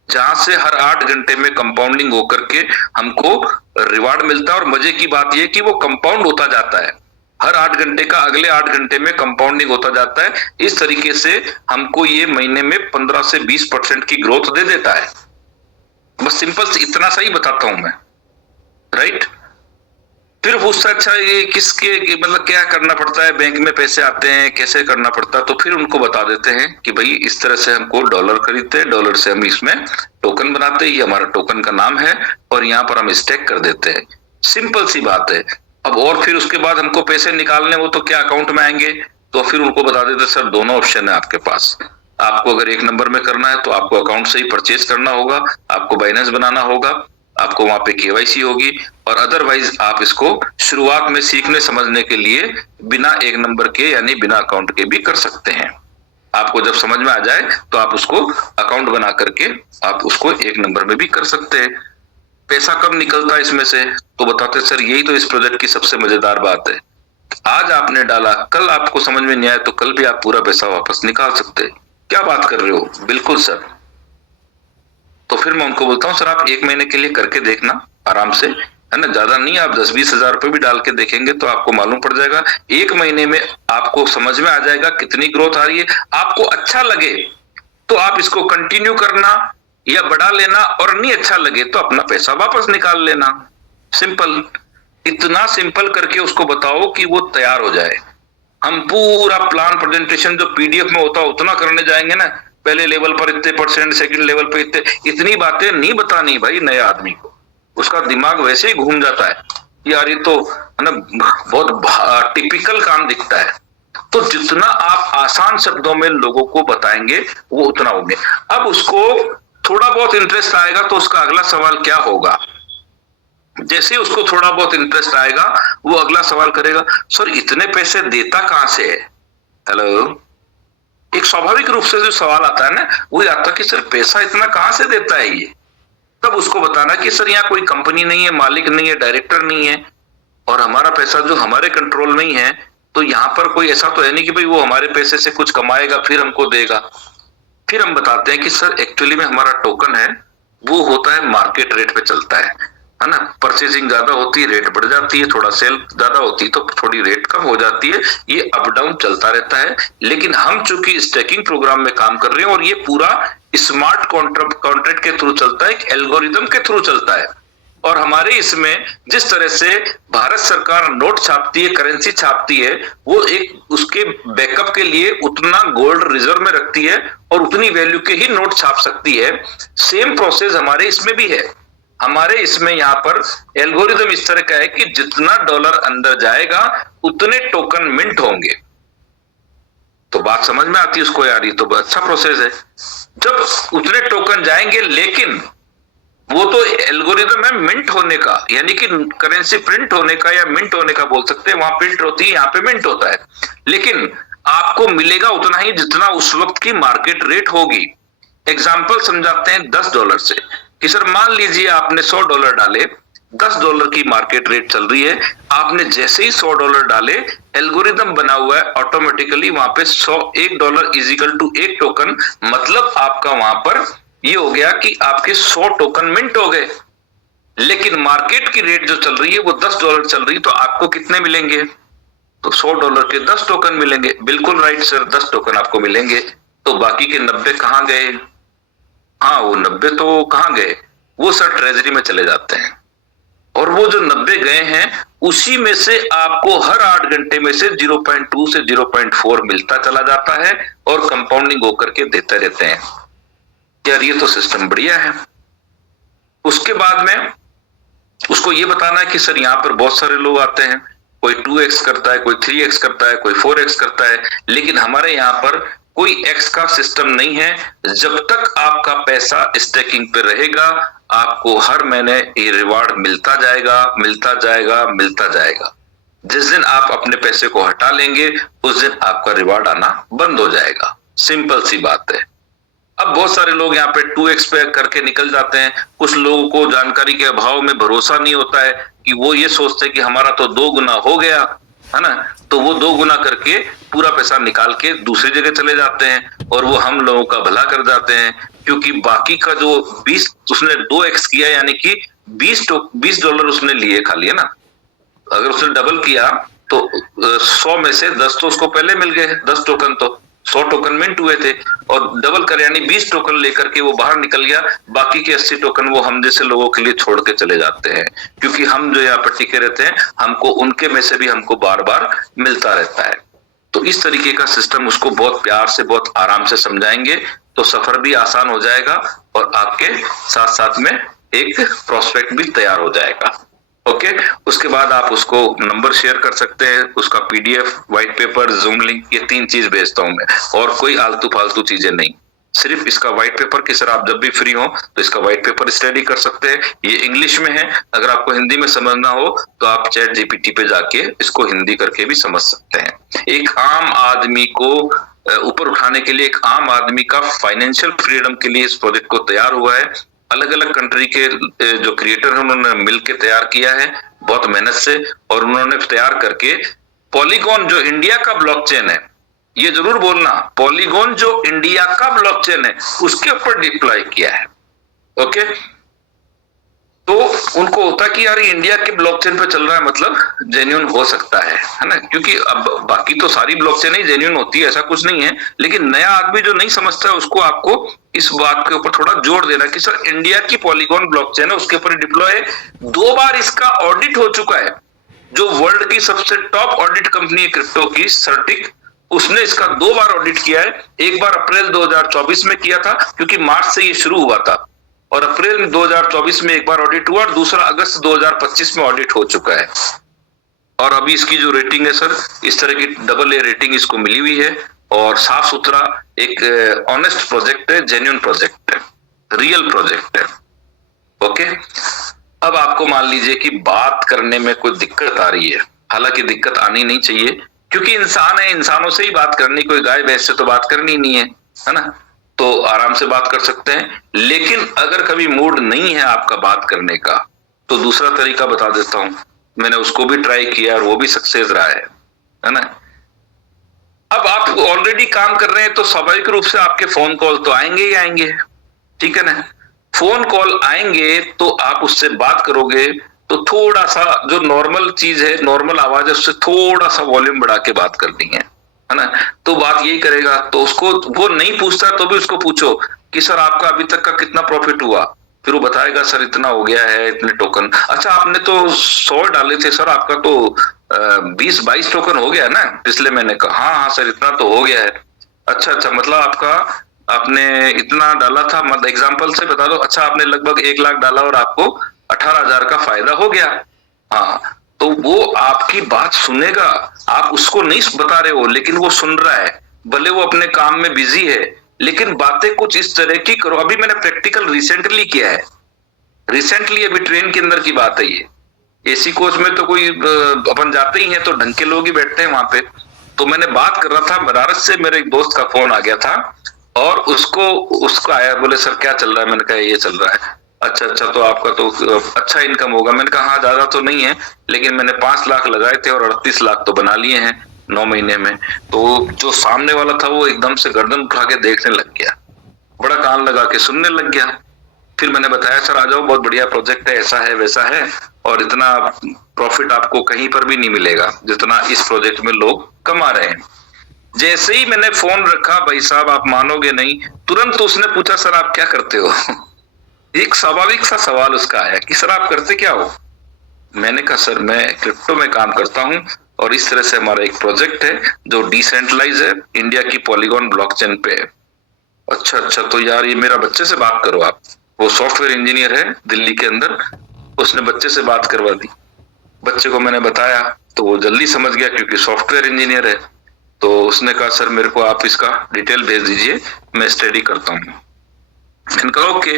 जहां से हर 8 घंटे में कंपाउंडिंग होकर के हमको रिवार्ड मिलता है। और मजे की बात यह कि वो कंपाउंड होता जाता है, हर 8 घंटे का अगले 8 घंटे में कंपाउंडिंग होता जाता है। इस तरीके से हमको ये महीने में 15 से 20% की ग्रोथ दे देता है। बस सिंपल इतना सा ही बताता हूं मैं, राइट। फिर उससे अच्छा ये किसके मतलब क्या करना पड़ता है, बैंक में पैसे आते हैं कैसे करना पड़ता है, तो फिर उनको बता देते हैं कि भाई इस तरह से हमको डॉलर खरीदते हैं, डॉलर से हम इसमें टोकन बनाते हैं, ये हमारा टोकन का नाम है और यहाँ पर हम स्टेक कर देते हैं। सिंपल सी बात है। अब और फिर उसके बाद हमको पैसे निकालने, वो तो क्या अकाउंट में आएंगे, तो फिर उनको बता देते सर दोनों ऑप्शन है आपके पास। आपको अगर 1 नंबर में करना है तो आपको अकाउंट से ही परचेज करना होगा, आपको बाइनेंस बनाना होगा, आपको वहां पे केवाईसी होगी, और अदरवाइज आप इसको शुरुआत में सीखने समझने के लिए बिना 1 नंबर के यानी बिना अकाउंट के भी कर सकते हैं। आपको जब समझ में आ जाए तो आप उसको अकाउंट बना करके आप उसको 1 नंबर में भी कर सकते हैं। पैसा कब निकलता है इसमें से, तो बताते सर यही तो इस प्रोजेक्ट की सबसे मजेदार बात है। आज आपने डाला, कल आपको समझ में नहीं आया तो कल भी आप पूरा पैसा वापस निकाल सकते हैं। क्या बात कर रहे हो, बिल्कुल सर। तो फिर मैं उनको बोलता हूँ सर आप 1 महीने के लिए करके देखना आराम से, है ना, ज्यादा नहीं, आप 10-20 हजार रुपए भी डाल के देखेंगे तो आपको मालूम पड़ जाएगा। 1 महीने में आपको समझ में आ जाएगा कितनी ग्रोथ आ रही है। आपको अच्छा लगे तो आप इसको कंटिन्यू करना या बढ़ा लेना, और नहीं अच्छा लगे तो अपना पैसा वापस निकाल लेना। सिंपल, इतना सिंपल करके उसको बताओ कि वो तैयार हो जाए। हम पूरा प्लान प्रेजेंटेशन जो पीडीएफ में होता है उतना करने जाएंगे ना, पहले लेवल पर इतने परसेंट, सेकंड लेवल पे इतने, इतनी बातें नहीं बतानी भाई नए आदमी को। उसका दिमाग वैसे ही घूम जाता है, यार ये तो है ना बहुत टिपिकल काम दिखता है। तो जितना आप आसान शब्दों में लोगों को बताएंगे वो उतना होंगे। अब उसको थोड़ा बहुत इंटरेस्ट आएगा तो उसका अगला सवाल क्या होगा, जैसे उसको थोड़ा बहुत इंटरेस्ट आएगा वो अगला सवाल करेगा सर इतने पैसे देता कहां से है। हेलो, एक स्वाभाविक रूप से जो सवाल आता है ना वो आता है कि सर पैसा इतना कहां से देता है ये। तब उसको बताना कि सर यहाँ कोई कंपनी नहीं है, मालिक नहीं है, डायरेक्टर नहीं है, और हमारा पैसा जो हमारे कंट्रोल में ही है, तो यहाँ पर कोई ऐसा तो है नहीं कि भाई वो हमारे पैसे से कुछ कमाएगा फिर हमको देगा। फिर हम बताते हैं कि सर एक्चुअली में हमारा टोकन है वो होता है मार्केट रेट पे चलता है ना, परचेजिंग ज्यादा होती है रेट बढ़ जाती है, थोड़ा सेल ज्यादा होती है तो थोड़ी रेट कम हो जाती है, ये अप डाउन चलता रहता है। लेकिन हम चूंकि स्टेकिंग प्रोग्राम में काम कर रहे हैं और ये पूरा स्मार्ट कॉन्ट्रैक्ट के थ्रू चलता है, एक एल्गोरिदम के थ्रू चलता है, और हमारे इसमें जिस तरह से भारत सरकार नोट छापती है, करेंसी छापती है, वो एक उसके बैकअप के लिए उतना गोल्ड रिजर्व में रखती है और उतनी वैल्यू के ही नोट छाप सकती है। सेम प्रोसेस हमारे इसमें भी है। हमारे इसमें यहाँ पर एल्गोरिदम इस तरह का है कि जितना डॉलर अंदर जाएगा उतने टोकन मिंट होंगे। तो बात समझ में आती है उसको, यार ये तो अच्छा प्रोसेस है। जब उतने टोकन जाएंगे, लेकिन वो तो एल्गोरिदम है मिंट होने का, यानी कि करेंसी प्रिंट होने का या मिंट होने का बोल सकते हैं। वहां प्रिंट होती है, यहाँ पे मिंट होता है, लेकिन आपको मिलेगा उतना ही जितना उस वक्त की मार्केट रेट होगी। एग्जाम्पल समझाते हैं $10 से कि सर मान लीजिए आपने $100 डाले, $10 की मार्केट रेट चल रही है, आपने जैसे ही $100 डाले, एल्गोरिदम बना हुआ है ऑटोमेटिकली वहां पे $1 इज इक्वल टू 1 टोकन, मतलब आपका वहां पर ये हो गया कि आपके 100 टोकन मिंट हो गए। लेकिन मार्केट की रेट जो चल रही है वो $10 चल रही है, तो आपको कितने मिलेंगे, तो $100 के 10 टोकन मिलेंगे। बिल्कुल राइट सर, 10 टोकन आपको मिलेंगे। तो बाकी के 90 कहां गए, हाँ वो 90 तो कहां गए, वो सर ट्रेजरी में चले जाते हैं, और वो जो 90 गए हैं उसी में से आपको हर 8 घंटे में से 0.2 से 0.4 मिलता चला जाता है और कंपाउंडिंग होकर के देते रहते हैं। यार ये तो सिस्टम बढ़िया है। उसके बाद में उसको ये बताना है कि सर यहाँ पर बहुत सारे लोग आते हैं, कोई 2x करता है, कोई 3x करता है, कोई 4x करता है, लेकिन हमारे यहाँ पर कोई x का सिस्टम नहीं है। जब तक आपका पैसा स्टेकिंग पे रहेगा आपको हर महीने ये रिवार्ड मिलता जाएगा, मिलता जाएगा, मिलता जाएगा। जिस दिन आप अपने पैसे को हटा लेंगे उस दिन आपका रिवार्ड आना बंद हो जाएगा। सिंपल सी बात है। अब बहुत सारे लोग यहाँ पे 2x पे करके निकल जाते हैं। कुछ लोगों को जानकारी के अभाव में भरोसा नहीं होता है कि वो ये सोचते हैं कि हमारा तो 2 गुना हो गया है ना, तो वो 2 गुना करके पूरा पैसा निकाल के दूसरी जगह चले जाते हैं और वो हम लोगों का भला कर जाते हैं, क्योंकि बाकी का जो 20 उसने 2x किया, यानी कि $20 उसने लिए खाली, है ना। अगर उसने डबल किया तो 100 में से 10 तो उसको पहले मिल गए, 10 टोकन, तो 100 टोकन मिंट हुए थे और डबल कर यानी 20 टोकन लेकर के वो बाहर निकल गया। बाकी के 80 टोकन वो हम जैसे लोगों के लिए छोड़ के चले जाते हैं, क्योंकि हम जो यहाँ पर टिके रहते हैं हमको उनके में से भी हमको बार बार मिलता रहता है। तो इस तरीके का सिस्टम उसको बहुत प्यार से बहुत आराम से समझाएंगे तो सफर भी आसान हो जाएगा और आपके साथ साथ में एक प्रोस्पेक्ट भी तैयार हो जाएगा। ओके, उसके बाद आप उसको नंबर शेयर कर सकते हैं, उसका PDF, white paper, zoom link, ये 3 चीज भेजता हूं मैं, और कोई आलतू फालतू चीजें नहीं। सिर्फ इसका व्हाइट पेपर कि सर आप जब भी फ्री हो तो इसका व्हाइट पेपर स्टडी कर सकते हैं। ये इंग्लिश में है, अगर आपको हिंदी में समझना हो तो आप चैट जीपीटी पे जाके इसको हिंदी करके भी समझ सकते हैं। एक आम आदमी को ऊपर उठाने के लिए, एक आम आदमी का फाइनेंशियल फ्रीडम के लिए इस प्रोजेक्ट को तैयार हुआ है। अलग अलग कंट्री के जो क्रिएटर हैं उन्होंने मिलकर तैयार किया है बहुत मेहनत से, और उन्होंने तैयार करके पॉलीगॉन जो इंडिया का ब्लॉकचेन है, ये जरूर बोलना, पॉलीगॉन जो इंडिया का ब्लॉकचेन है उसके ऊपर डिप्लॉय किया है। ओके, तो उनको होता कि यार इंडिया के ब्लॉकचेन पे चल रहा है मतलब जेन्युइन हो सकता है ना, क्योंकि अब बाकी तो सारी ब्लॉकचेन ही जेन्युइन होती है, ऐसा कुछ नहीं है, लेकिन नया आदमी जो नहीं समझता है उसको आपको इस बात के ऊपर थोड़ा जोर देना कि सर इंडिया की पॉलीगॉन ब्लॉकचेन है उसके ऊपर डिप्लॉय है। 2 बार इसका ऑडिट हो चुका है, जो वर्ल्ड की सबसे टॉप ऑडिट कंपनी है क्रिप्टो की, सर्टिक, उसने इसका 2 बार ऑडिट किया है। एक बार अप्रैल 2024 में किया था क्योंकि मार्च से ये शुरू हुआ था, और अप्रैल 2024 में एक बार ऑडिट हुआ और दूसरा अगस्त 2025 में ऑडिट हो चुका है। और अभी इसकी जो रेटिंग है सर, इस तरह की AA रेटिंग इसको मिली हुई है, और साफ सुथरा एक ऑनेस्ट प्रोजेक्ट है, जेन्युइन प्रोजेक्ट है, रियल प्रोजेक्ट है। ओके, अब आपको मान लीजिए कि बात करने में कोई दिक्कत आ रही है, हालांकि दिक्कत आनी नहीं चाहिए क्योंकि इंसान है, इंसानों से ही बात करनी, कोई गाय भैंस से तो बात करनी नहीं है ना, तो आराम से बात कर सकते हैं। लेकिन अगर कभी मूड नहीं है आपका बात करने का तो दूसरा तरीका बता देता हूं, मैंने उसको भी ट्राई किया और वो भी सक्सेस रहा है ना। अब आप ऑलरेडी काम कर रहे हैं तो स्वाभाविक रूप से आपके फोन कॉल तो आएंगे ही आएंगे, ठीक है ना। फोन कॉल आएंगे तो आप उससे बात करोगे तो थोड़ा सा जो नॉर्मल चीज है, नॉर्मल आवाज है, उससे थोड़ा सा वॉल्यूम बढ़ा के बात करनी है ना। तो बात यही करेगा, तो उसको वो नहीं पूछता तो भी उसको पूछो कि सर आपका अभी तक का कितना प्रॉफिट हुआ, फिर वो बताएगा सर इतना हो गया है, इतने टोकन। अच्छा आपने तो 100 डाले थे सर, आपका तो 20-22 टोकन हो गया ना पिछले महीने का। हाँ हाँ सर इतना तो हो गया है। अच्छा मतलब आपने इतना डाला था, मतलब एग्जाम्पल से बता दो। अच्छा आपने लगभग 1 लाख डाला और आपको 18,000 का फायदा हो गया। हाँ, तो वो आपकी बात सुनेगा, आप उसको नहीं बता रहे हो लेकिन वो सुन रहा है, भले वो अपने काम में बिजी है, लेकिन बातें कुछ इस तरह की करो। अभी मैंने प्रैक्टिकल रिसेंटली किया है, रिसेंटली अभी ट्रेन के अंदर की बात है ये। एसी कोच में तो कोई अपन जाते ही हैं तो ढंग के लोग ही बैठते हैं वहां पे। तो मैंने बात कर रहा था, बनारस से मेरे एक दोस्त का फोन आ गया था और उसको आया, बोले सर क्या चल रहा है। मैंने कहा ये चल रहा है। अच्छा तो आपका तो अच्छा इनकम होगा। मैंने कहा हाँ ज्यादा तो नहीं है, लेकिन मैंने 5 लाख लगाए थे और 38 लाख तो बना लिए हैं 9 महीने में। तो जो सामने वाला था वो एकदम से गर्दन उठा के देखने लग गया, बड़ा कान लगा के सुनने लग गया। फिर मैंने बताया सर आ जाओ, बहुत बढ़िया प्रोजेक्ट है, ऐसा है वैसा है, और इतना प्रॉफिट आपको कहीं पर भी नहीं मिलेगा जितना इस प्रोजेक्ट में लोग कमा रहे हैं। जैसे ही मैंने फोन रखा, भाई साहब आप मानोगे नहीं, तुरंत उसने पूछा सर आप क्या करते हो। एक स्वाभाविक सा सवाल उसका आया कि सर आप करते क्या हो। मैंने कहा सर मैं क्रिप्टो में काम करता हूं और इस तरह से हमारा एक प्रोजेक्ट है जो डिसेंट्रलाइज है, इंडिया की पॉलीगॉन ब्लॉकचेन पे है। अच्छा तो यार ये मेरा बच्चे से बात करो आप। वो सॉफ्टवेयर इंजीनियर है दिल्ली के अंदर, उसने बच्चे से बात करवा दी। बच्चे को मैंने बताया तो वो जल्दी समझ गया क्योंकि सॉफ्टवेयर इंजीनियर है। तो उसने कहा सर मेरे को आप इसका डिटेल भेज दीजिए, मैं स्टडी करता हूँ। मैंने कहा ओके।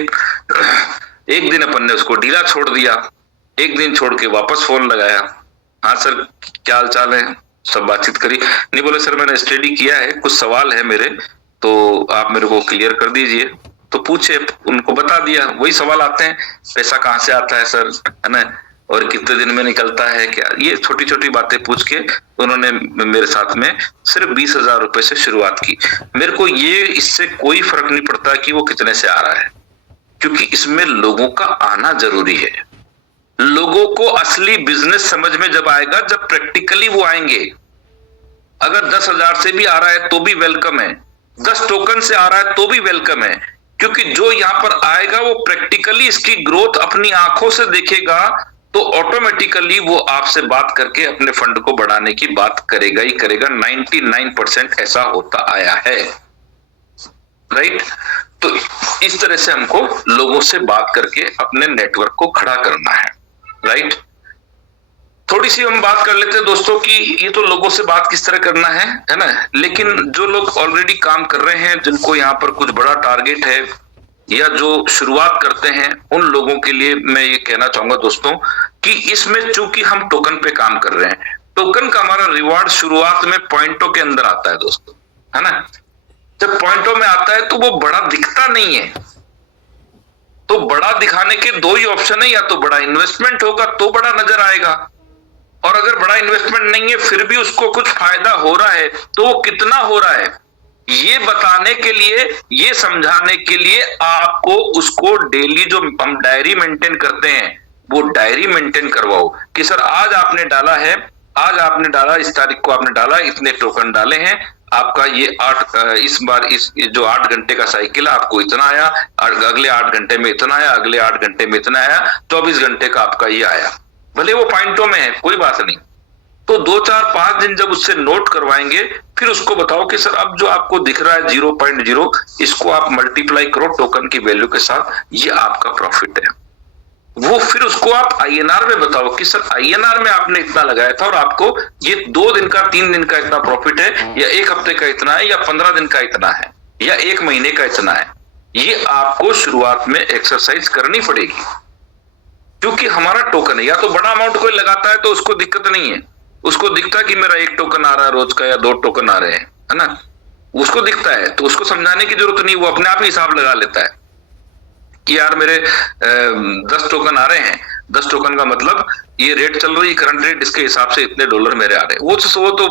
एक दिन अपन ने उसको ढीला छोड़ दिया, एक दिन छोड़ के वापस फोन लगाया, हाँ सर क्या हाल चाल है, सब बातचीत करी। नहीं बोले सर मैंने स्टडी किया है, कुछ सवाल है मेरे, तो आप मेरे को क्लियर कर दीजिए। तो पूछे, उनको बता दिया। वही सवाल आते हैं, पैसा कहाँ से आता है सर, है ना, और कितने दिन में निकलता है क्या, ये छोटी छोटी बातें पूछ के उन्होंने मेरे साथ में सिर्फ 20,000 रुपए से शुरुआत की। मेरे को ये इससे कोई फर्क नहीं पड़ता कि वो कितने से आ रहा है, क्योंकि इसमें लोगों का आना जरूरी है। लोगों को असली बिजनेस समझ में जब आएगा, जब प्रैक्टिकली वो आएंगे। अगर 10,000 से भी आ रहा है तो भी वेलकम है, 10 टोकन से आ रहा है तो भी वेलकम है, क्योंकि जो यहां पर आएगा वो प्रैक्टिकली इसकी ग्रोथ अपनी आंखों से देखेगा, तो ऑटोमेटिकली वो आपसे बात करके अपने फंड को बढ़ाने की बात करेगा ही करेगा। 99% ऐसा होता आया है, राइट। तो इस तरह से हमको लोगों से बात करके अपने नेटवर्क को खड़ा करना है, राइट। थोड़ी सी हम बात कर लेते हैं दोस्तों कि ये तो लोगों से बात किस तरह करना है ना। लेकिन जो लोग ऑलरेडी काम कर रहे हैं, जिनको यहाँ पर कुछ बड़ा टारगेट है या जो शुरुआत करते हैं, उन लोगों के लिए मैं ये कहना चाहूंगा दोस्तों कि इसमें चूंकि हम टोकन पे काम कर रहे हैं, टोकन का हमारा रिवार्ड शुरुआत में पॉइंटों के अंदर आता है दोस्तों, है ना। जब पॉइंटों में आता है तो वो बड़ा दिखता नहीं है, तो बड़ा दिखाने के दो ही ऑप्शन है, या तो बड़ा इन्वेस्टमेंट होगा तो बड़ा नजर आएगा, और अगर बड़ा इन्वेस्टमेंट नहीं है फिर भी उसको कुछ फायदा हो रहा है तो वो कितना हो रहा है, ये बताने के लिए, ये समझाने के लिए आपको उसको डेली जो हम डायरी मेंटेन करते हैं वो डायरी मेंटेन करवाओ कि सर आज आपने डाला है, आज आपने डाला, इस तारीख को आपने डाला, इतने टोकन डाले हैं, आपका ये इस बार इस जो 8 घंटे का साइकिल है आपको इतना आया, अगले 8 घंटे में इतना आया, अगले 8 घंटे में इतना आया, 24 घंटे का आपका ये आया, भले वो पॉइंटों में है कोई बात नहीं। तो 2, 4, 5 दिन जब उससे नोट करवाएंगे, फिर उसको बताओ कि सर अब जो आपको दिख रहा है 0.0, इसको आप मल्टीप्लाई करो टोकन की वैल्यू के साथ, ये आपका प्रॉफिट है। वो फिर उसको आप INR में बताओ कि सर INR में आपने इतना लगाया था और आपको ये 2 दिन का 3 दिन का इतना प्रॉफिट है, या 1 हफ्ते का इतना है, या 15 दिन का इतना है, या 1 महीने का इतना है। ये आपको शुरुआत में एक्सरसाइज करनी पड़ेगी, क्योंकि हमारा टोकन है। या तो बड़ा अमाउंट कोई लगाता है तो उसको दिक्कत नहीं है, उसको दिखता है कि मेरा 1 टोकन आ रहा है रोज का या 2 टोकन आ रहे हैं, है ना, उसको दिखता है, तो उसको समझाने की जरूरत नहीं, वो अपने आप ही हिसाब लगा लेता है कि यार मेरे 10 टोकन आ रहे हैं, 10 टोकन का मतलब ये रेट चल रही है, करंट रेट, इसके हिसाब से इतने डॉलर मेरे आ रहे हैं। वो तो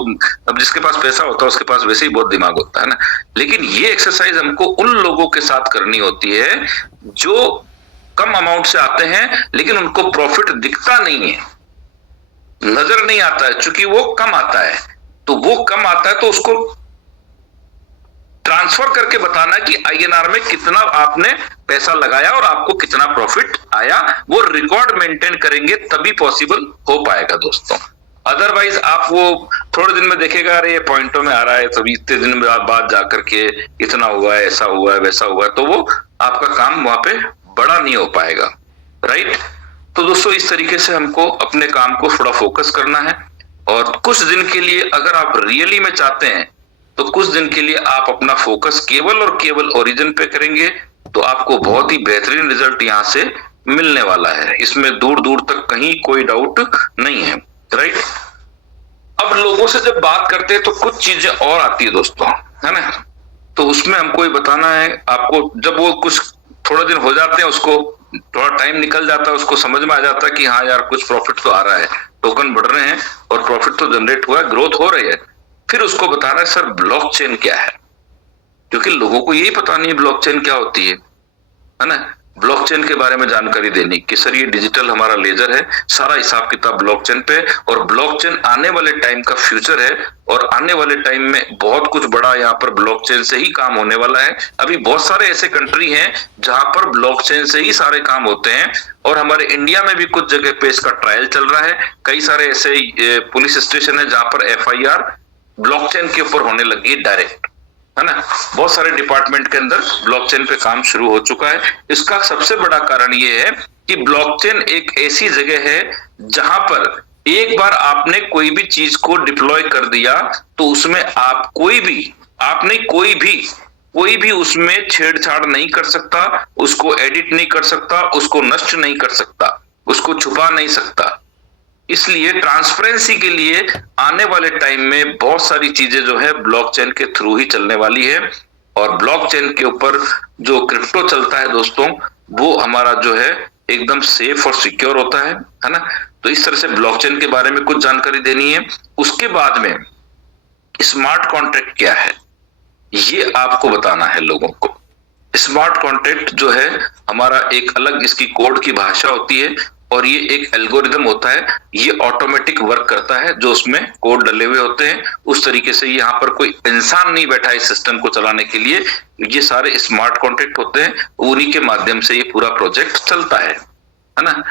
अब जिसके पास पैसा होता है उसके पास वैसे ही बहुत दिमाग होता है ना। लेकिन ये एक्सरसाइज हमको उन लोगों के साथ करनी होती है जो कम अमाउंट से आते हैं, लेकिन उनको प्रॉफिट दिखता नहीं है, नजर नहीं आता है, चूंकि वो कम आता है। तो वो कम आता है तो उसको ट्रांसफर करके बताना कि INR में कितना आपने पैसा लगाया और आपको कितना प्रॉफिट आया, वो रिकॉर्ड मेंटेन करेंगे तभी पॉसिबल हो पाएगा दोस्तों। अदरवाइज आप वो थोड़े दिन में देखेगा अरे ये पॉइंटों में आ रहा है, तभी इतने दिन बाद जाकर के इतना हुआ है, ऐसा हुआ है, वैसा हुआ है, तो वो आपका काम वहां पे बड़ा नहीं हो पाएगा, राइट। तो दोस्तों इस तरीके से हमको अपने काम को थोड़ा फोकस करना है, और कुछ दिन के लिए अगर आप रियली में चाहते हैं तो कुछ दिन के लिए आप अपना फोकस केवल और केवल ओरिजिन पे करेंगे तो आपको बहुत ही बेहतरीन रिजल्ट यहां से मिलने वाला है, इसमें दूर दूर तक कहीं कोई डाउट नहीं है, राइट। अब लोगों से जब बात करते हैं तो कुछ चीजें और आती है दोस्तों, है ना। तो उसमें हमको ये बताना है आपको, जब वो कुछ थोड़ा दिन हो जाते हैं, उसको थोड़ा टाइम निकल जाता है, उसको समझ में आ जाता है कि हाँ यार कुछ प्रॉफिट तो आ रहा है, टोकन बढ़ रहे हैं और प्रॉफिट तो जनरेट हुआ है, ग्रोथ हो रही है, फिर उसको बताना है सर ब्लॉकचेन क्या है, क्योंकि लोगों को यही पता नहीं ब्लॉकचेन क्या होती है ना। ब्लॉकचेन के बारे में जानकारी देनी कि सर ये डिजिटल हमारा लेजर है, सारा हिसाब किताब ब्लॉकचेन पे, और ब्लॉकचेन आने वाले टाइम का फ्यूचर है, और आने वाले टाइम में बहुत कुछ बड़ा यहाँ पर ब्लॉकचेन से ही काम होने वाला है। अभी बहुत सारे ऐसे कंट्री हैं जहां पर ब्लॉकचेन से ही सारे काम होते हैं, और हमारे इंडिया में भी कुछ जगह पे इसका ट्रायल चल रहा है। कई सारे ऐसे पुलिस स्टेशन है जहां पर FIR ब्लॉकचेन के ऊपर होने लगी डायरेक्ट, है ना। बहुत सारे डिपार्टमेंट के अंदर ब्लॉकचेन पे काम शुरू हो चुका है। इसका सबसे बड़ा कारण ये है कि ब्लॉकचेन एक ऐसी जगह है जहां पर एक बार आपने कोई भी चीज को डिप्लॉय कर दिया तो उसमें आप कोई भी उसमें छेड़छाड़ नहीं कर सकता, उसको एडिट नहीं कर सकता, उसको नष्ट नहीं कर सकता, उसको छुपा नहीं सकता। इसलिए ट्रांसपेरेंसी के लिए आने वाले टाइम में बहुत सारी चीजें जो है ब्लॉकचेन के थ्रू ही चलने वाली है, और ब्लॉकचेन के ऊपर जो क्रिप्टो चलता है दोस्तों, वो हमारा जो है एकदम सेफ और सिक्योर होता है ना। तो इस तरह से ब्लॉकचेन के बारे में कुछ जानकारी देनी है। उसके बाद में स्मार्ट कॉन्ट्रैक्ट क्या है ये आपको बताना है लोगों को। स्मार्ट कॉन्ट्रैक्ट जो है हमारा एक अलग इसकी कोड की भाषा होती है, और ये एक एल्गोरिदम होता है, ये ऑटोमेटिक वर्क करता है, जो उसमें कोड डले हुए होते हैं। उस तरीके से यहाँ पर कोई इंसान नहीं बैठा है इस सिस्टम को चलाने के लिए, ये सारे स्मार्ट कॉन्ट्रैक्ट होते हैं, उन्हीं के माध्यम से ये पूरा प्रोजेक्ट चलता है ना।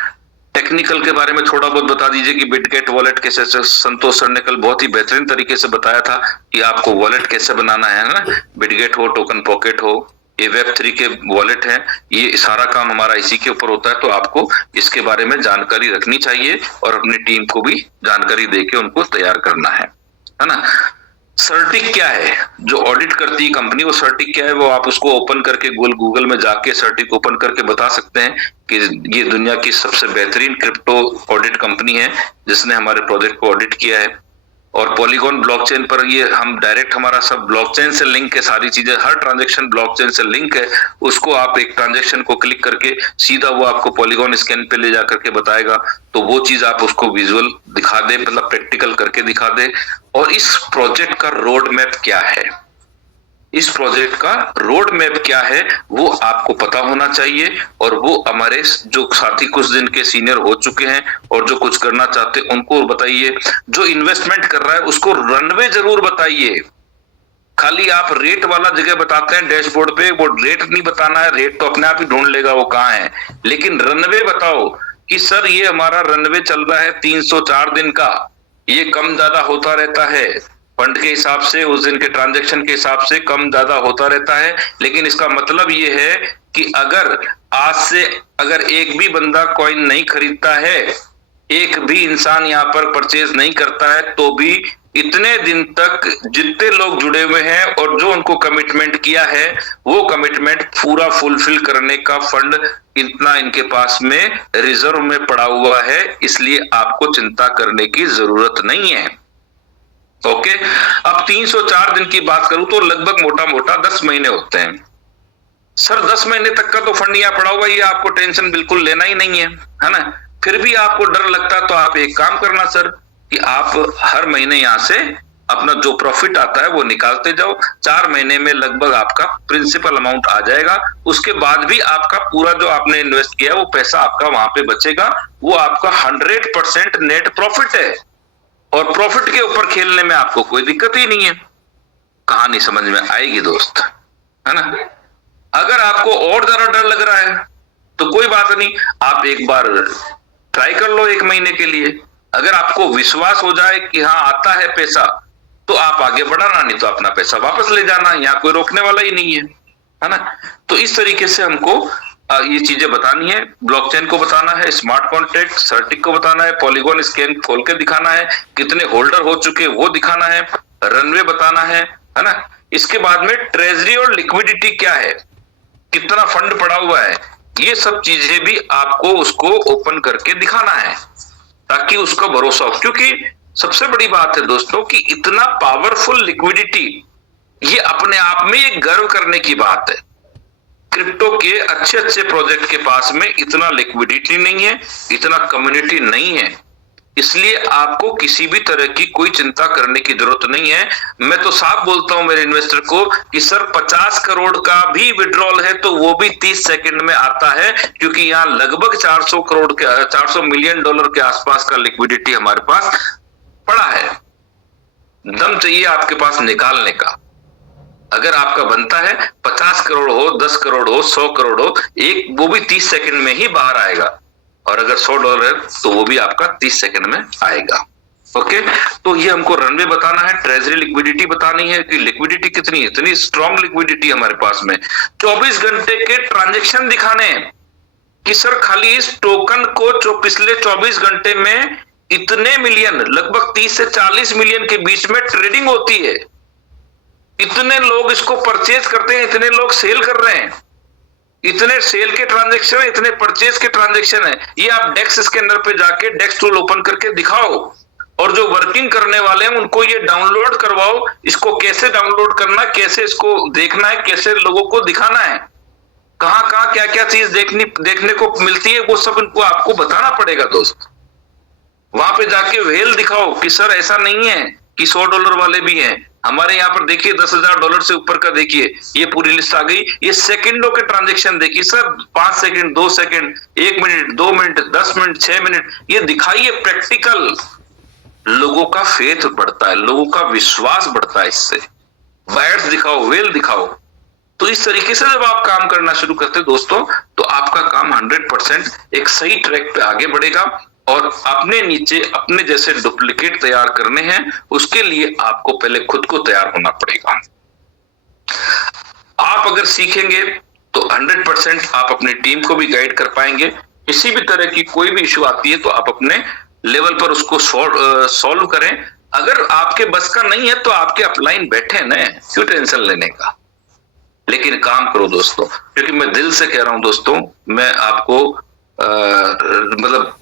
टेक्निकल के बारे में थोड़ा बहुत बता दीजिए कि बिटगेट वॉलेट कैसे, संतोष सर ने कल बहुत ही बेहतरीन तरीके से बताया था कि आपको वॉलेट कैसे बनाना है ना। बिटगेट हो, टोकन पॉकेट हो, ये वेब3 के वॉलेट है, ये सारा काम हमारा इसी के ऊपर होता है। तो आपको इसके बारे में जानकारी रखनी चाहिए और अपनी टीम को भी जानकारी देके उनको तैयार करना है ना। सर्टिक क्या है, जो ऑडिट करती है कंपनी, वो सर्टिक क्या है, वो आप उसको ओपन करके गूगल में जाके सर्टिक ओपन करके बता सकते हैं कि ये दुनिया की सबसे बेहतरीन क्रिप्टो ऑडिट कंपनी है जिसने हमारे प्रोजेक्ट को ऑडिट किया है। और पॉलीगॉन ब्लॉकचेन पर ये हम डायरेक्ट, हमारा सब ब्लॉकचेन से लिंक है, सारी चीजें, हर ट्रांजैक्शन ब्लॉकचेन से लिंक है। उसको आप एक ट्रांजैक्शन को क्लिक करके सीधा वो आपको पॉलीगॉन स्कैन पे ले जाकर के बताएगा, तो वो चीज आप उसको विजुअल दिखा दे, मतलब प्रैक्टिकल करके दिखा दे। और इस प्रोजेक्ट का रोड मैप क्या है, इस प्रोजेक्ट का रोड मैप क्या है वो आपको पता होना चाहिए। और वो हमारे जो साथी कुछ दिन के सीनियर हो चुके हैं और जो कुछ करना चाहते हैं उनको बताइए। जो इन्वेस्टमेंट कर रहा है उसको रनवे जरूर बताइए। खाली आप रेट वाला जगह बताते हैं डैशबोर्ड पे, वो रेट नहीं बताना है, रेट तो अपने आप ही ढूंढ लेगा वो कहाँ है, लेकिन रनवे बताओ कि सर ये हमारा रनवे चल रहा है 304 दिन का, ये कम ज्यादा होता रहता है, फंड के हिसाब से, उस दिन के ट्रांजैक्शन के हिसाब से कम ज्यादा होता रहता है। लेकिन इसका मतलब ये है कि अगर आज से अगर एक भी बंदा कॉइन नहीं खरीदता है, एक भी इंसान यहाँ पर परचेज नहीं करता है, तो भी इतने दिन तक जितने लोग जुड़े हुए हैं और जो उनको कमिटमेंट किया है वो कमिटमेंट पूरा फुलफिल करने का फंड इतना इनके पास में रिजर्व में पड़ा हुआ है, इसलिए आपको चिंता करने की जरूरत नहीं है। ओके, अब 304 दिन की बात करूं तो लगभग मोटा मोटा 10 महीने होते हैं। सर 10 महीने तक का तो फंड यहाँ पड़ा हुआ, ये आपको टेंशन बिल्कुल लेना ही नहीं है ना। फिर भी आपको डर लगता तो आप एक काम करना सर कि आप हर महीने यहाँ से अपना जो प्रॉफिट आता है वो निकालते जाओ। 4 महीने में लगभग आपका प्रिंसिपल अमाउंट आ जाएगा। उसके बाद भी आपका पूरा जो आपने इन्वेस्ट किया वो पैसा आपका वहां पे बचेगा, वो आपका 100% नेट प्रॉफिट है और प्रॉफिट के ऊपर खेलने में आपको कोई दिक्कत ही नहीं है। कहानी समझ में आएगी दोस्त, है ना। अगर आपको और ज्यादा डर लग रहा है तो कोई बात नहीं, आप एक बार ट्राई कर लो 1 महीने के लिए। अगर आपको विश्वास हो जाए कि हाँ आता है पैसा तो आप आगे बढ़ाना, नहीं तो अपना पैसा वापस ले जाना, यहाँ कोई रोकने वाला ही नहीं है ना। तो इस तरीके से हमको ये चीजें बतानी है। ब्लॉकचेन को बताना है, स्मार्ट कॉन्ट्रैक्ट, सर्टिक को बताना है, पॉलीगॉन स्कैन खोल के दिखाना है, कितने होल्डर हो चुके वो दिखाना है, रनवे बताना है ना। इसके बाद में ट्रेजरी और लिक्विडिटी क्या है, कितना फंड पड़ा हुआ है, ये सब चीजें भी आपको उसको ओपन करके दिखाना है ताकि उसका भरोसा हो। क्योंकि सबसे बड़ी बात है दोस्तों कि इतना पावरफुल लिक्विडिटी, ये अपने आप में एक गर्व करने की बात है। क्रिप्टो के अच्छे अच्छे प्रोजेक्ट के पास में इतना लिक्विडिटी नहीं है, इतना कम्युनिटी नहीं है, इसलिए आपको किसी भी तरह की कोई चिंता करने की जरूरत नहीं है। मैं तो साफ बोलता हूं मेरे इन्वेस्टर को कि सर 50 करोड़ का भी विड्रॉल है तो वो भी 30 सेकंड में आता है, क्योंकि यहाँ लगभग 400 मिलियन डॉलर के आसपास का लिक्विडिटी हमारे पास पड़ा है। दम चाहिए आपके पास निकालने का। अगर आपका बनता है 50 करोड़ हो, 10 करोड़ हो, 100 करोड़ हो, एक वो भी 30 सेकंड में ही बाहर आएगा। और अगर $100 है तो वो भी आपका 30 सेकंड में आएगा। ओके, तो ये हमको रनवे बताना है, ट्रेजरी लिक्विडिटी बतानी है कि लिक्विडिटी कितनी, इतनी स्ट्रॉन्ग लिक्विडिटी हमारे पास में। 24 घंटे के ट्रांजेक्शन दिखाने हैं कि सर खाली इस टोकन को जो पिछले 24 घंटे में इतने मिलियन, लगभग 30 से 40 मिलियन के बीच में ट्रेडिंग होती है, इतने लोग इसको परचेज करते हैं, इतने लोग सेल कर रहे हैं, इतने सेल के ट्रांजैक्शन है, इतने परचेज के ट्रांजैक्शन है। ये आप डेक्स स्कैनर पे जाके डेक्स टूल ओपन करके दिखाओ और जो वर्किंग करने वाले हैं उनको ये डाउनलोड करवाओ। इसको कैसे डाउनलोड करना, कैसे इसको देखना है, कैसे लोगों को दिखाना है, कहां कहां क्या क्या चीज देखने को मिलती है, वो सब इनको आपको बताना पड़ेगा दोस्त। वहां पे जाके वेल दिखाओ कि सर ऐसा नहीं है कि $100 वाले भी हैं। हमारे यहाँ पर देखिए $10,000 से ऊपर का देखिए, ये पूरी लिस्ट आ गई। ये सेकंडों के ट्रांजैक्शन देखिए sir, 5 second, 2 second, 1 minute, 2 minute, 10 minute, 6 minute, ये दिखाइए प्रैक्टिकल। लोगों का फेथ बढ़ता है, लोगों का विश्वास बढ़ता है इससे। बैट्स दिखाओ, वेल दिखाओ। तो इस तरीके से जब आप काम करना शुरू करते हैं दोस्तों, तो आपका काम 100% एक सही ट्रैक पे आगे बढ़ेगा। और अपने नीचे अपने जैसे डुप्लीकेट तैयार करने हैं, उसके लिए आपको पहले खुद को तैयार होना पड़ेगा। आप अगर सीखेंगे तो 100% आप अपनी टीम को भी गाइड कर पाएंगे। किसी भी तरह की कोई भी इश्यू आती है तो आप अपने लेवल पर उसको सॉल्व करें। अगर आपके बस का नहीं है तो आपके अपलाइन बैठे न, क्यों टेंशन लेने का। लेकिन काम करो दोस्तों, क्योंकि मैं दिल से कह रहा हूं दोस्तों, मैं आपको मतलब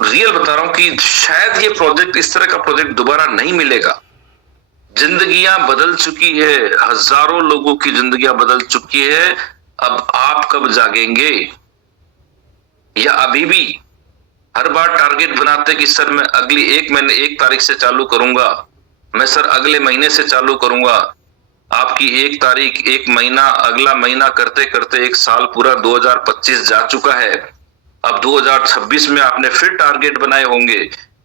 रियल बता रहा हूं कि शायद ये प्रोजेक्ट, इस तरह का प्रोजेक्ट दोबारा नहीं मिलेगा। जिंदगियां बदल चुकी है, हजारों लोगों की जिंदगियां बदल चुकी है। अब आप कब जागेंगे, या अभी भी हर बार टारगेट बनाते कि सर मैं अगली 1 तारीख से चालू करूंगा, मैं सर अगले महीने से चालू करूंगा। आपकी 1 तारीख, 1 महीना, अगला महीना करते करते 1 साल पूरा 2025 जा चुका है। अब 2026 में आपने फिर टारगेट बनाए होंगे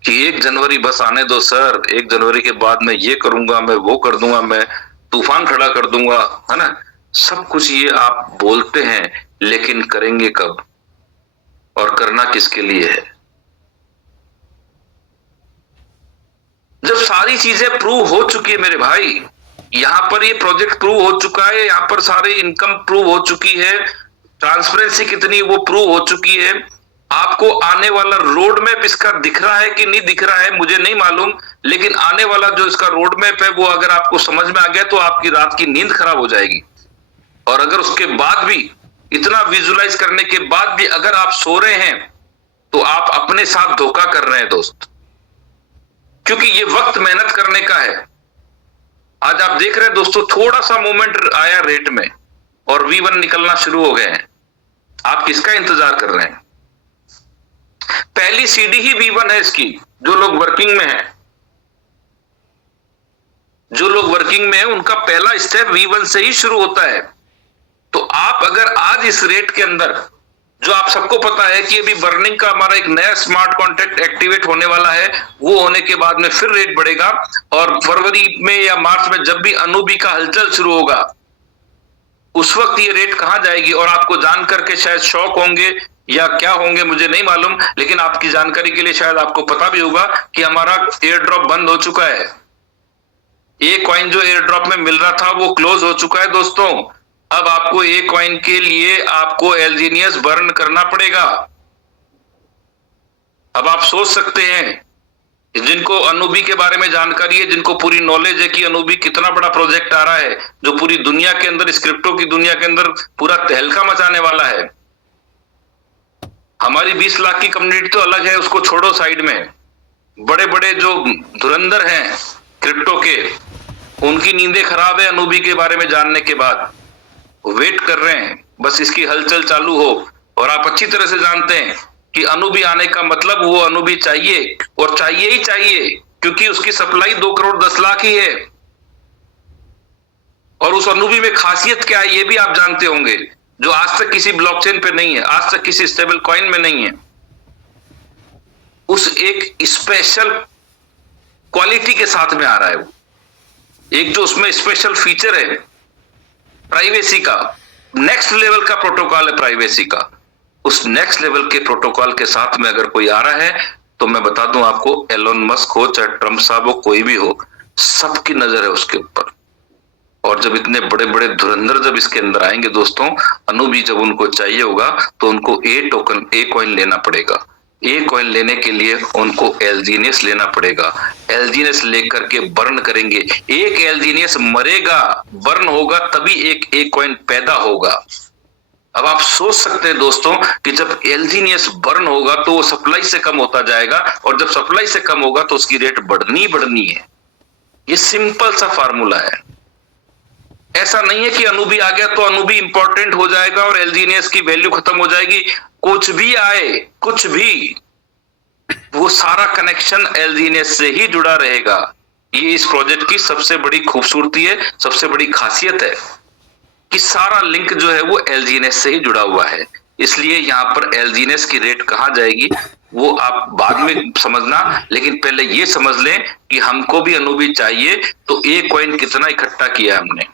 कि 1 जनवरी बस आने दो सर, 1 जनवरी के बाद मैं ये करूंगा, मैं वो कर दूंगा, मैं तूफान खड़ा कर दूंगा, है ना। सब कुछ ये आप बोलते हैं, लेकिन करेंगे कब और करना किसके लिए है। जब सारी चीजें प्रूव हो चुकी है मेरे भाई, यहां पर ये प्रोजेक्ट प्रूव हो चुका है, यहां पर सारी इनकम प्रूव हो चुकी है, ट्रांसपेरेंसी कितनी वो प्रूव हो चुकी है। आपको आने वाला रोड मैप इसका दिख रहा है कि नहीं दिख रहा है मुझे नहीं मालूम, लेकिन आने वाला जो इसका रोड मैप है वो अगर आपको समझ में आ गया तो आपकी रात की नींद खराब हो जाएगी। और अगर उसके बाद भी, इतना विजुलाइज करने के बाद भी अगर आप सो रहे हैं तो आप अपने साथ धोखा कर रहे हैं दोस्त, क्योंकि ये वक्त मेहनत करने का है। आज आप देख रहे हैं दोस्तों, थोड़ा सा मूवमेंट आया रेट में और V1 निकलना शुरू हो गए हैं। आप किसका इंतजार कर रहे हैं। पहली सीडी ही V1 है इसकी। जो लोग वर्किंग में हैं, जो लोग वर्किंग में हैं, उनका पहला स्टेप V1 से ही शुरू होता है। तो आप अगर आज इस रेट के अंदर, जो आप सबको पता है कि अभी बर्निंग का हमारा एक नया स्मार्ट कॉन्ट्रैक्ट एक्टिवेट होने वाला है, वो होने के बाद में फिर रेट बढ़ेगा। और फरवरी में या मार्च में जब भी अनूबी का हलचल शुरू होगा, उस वक्त ये रेट कहां जाएगी। और आपको जान करके शायद शॉक होंगे या क्या होंगे मुझे नहीं मालूम, लेकिन आपकी जानकारी के लिए शायद आपको पता भी होगा कि हमारा एयर ड्रॉप बंद हो चुका है। एक कॉइन जो एयर ड्रॉप में मिल रहा था वो क्लोज हो चुका है दोस्तों। अब आपको एक कॉइन के लिए आपको एलजीनियस बर्न करना पड़ेगा। अब आप सोच सकते हैं, जिनको अनूबी के बारे में जानकारी है, जिनको पूरी नॉलेज है कि अनूबी कितना बड़ा प्रोजेक्ट आ रहा है, जो पूरी दुनिया के अंदर, इस क्रिप्टो की दुनिया के अंदर पूरा तहलका मचाने वाला है। हमारी 20 लाख की कम्युनिटी तो अलग है, उसको छोड़ो साइड में। बड़े बड़े जो धुरंधर हैं क्रिप्टो के, उनकी नींदें खराब है अनूबी के बारे में जानने के बाद। वेट कर रहे हैं बस इसकी हलचल चालू हो। और आप अच्छी तरह से जानते हैं कि अनूबी आने का मतलब वो अनूबी चाहिए, और चाहिए ही चाहिए, क्योंकि उसकी सप्लाई 2 करोड़ 10 लाख ही है। और उस अनूबी में खासियत क्या है ये भी आप जानते होंगे, जो आज तक किसी ब्लॉकचेन पे नहीं है, आज तक किसी स्टेबल कॉइन में नहीं है। उस एक स्पेशल क्वालिटी के साथ में आ रहा है वो। एक जो उसमें स्पेशल फीचर है प्राइवेसी का, नेक्स्ट लेवल का प्रोटोकॉल है प्राइवेसी का। उस नेक्स्ट लेवल के प्रोटोकॉल के साथ में अगर कोई आ रहा है तो मैं बता दूं आपको, एलोन मस्क हो चाहे ट्रंप साहब हो, कोई भी हो, सबकी नजर है उसके ऊपर। और जब इतने बड़े बड़े धुरंधर जब इसके अंदर आएंगे दोस्तों, अनूबी जब उनको चाहिए होगा तो उनको ए कॉइन लेना पड़ेगा। ए कॉइन लेने के लिए उनको एलजीनियस लेना पड़ेगा। एलजीनियस लेकर के बर्न करेंगे। एक एलजीनियस मरेगा, बर्न होगा, तभी एक ए कॉइन पैदा होगा। अब आप सोच सकते हैं दोस्तों कि जब एलजीनियस बर्न होगा तो वो सप्लाई से कम होता जाएगा, और जब सप्लाई से कम होगा तो उसकी रेट बढ़नी है। ये सिंपल सा फार्मूला है। ऐसा नहीं है कि अनूबी आ गया तो अनूबी इंपॉर्टेंट हो जाएगा और एलजीनियस की वैल्यू खत्म हो जाएगी। कुछ भी आए, कुछ भी, वो सारा कनेक्शन एलजीनियस से ही जुड़ा रहेगा। ये इस प्रोजेक्ट की सबसे बड़ी खूबसूरती है, सबसे बड़ी खासियत है कि सारा लिंक जो है वो एलजीएनएस से ही जुड़ा हुआ है। इसलिए यहाँ पर एलजीएनएस की रेट कहाँ जाएगी वो आप बाद में समझना, लेकिन पहले ये समझ लें कि हमको भी अनुभवी चाहिए, तो एक कॉइन कितना इकट्ठा किया हमने,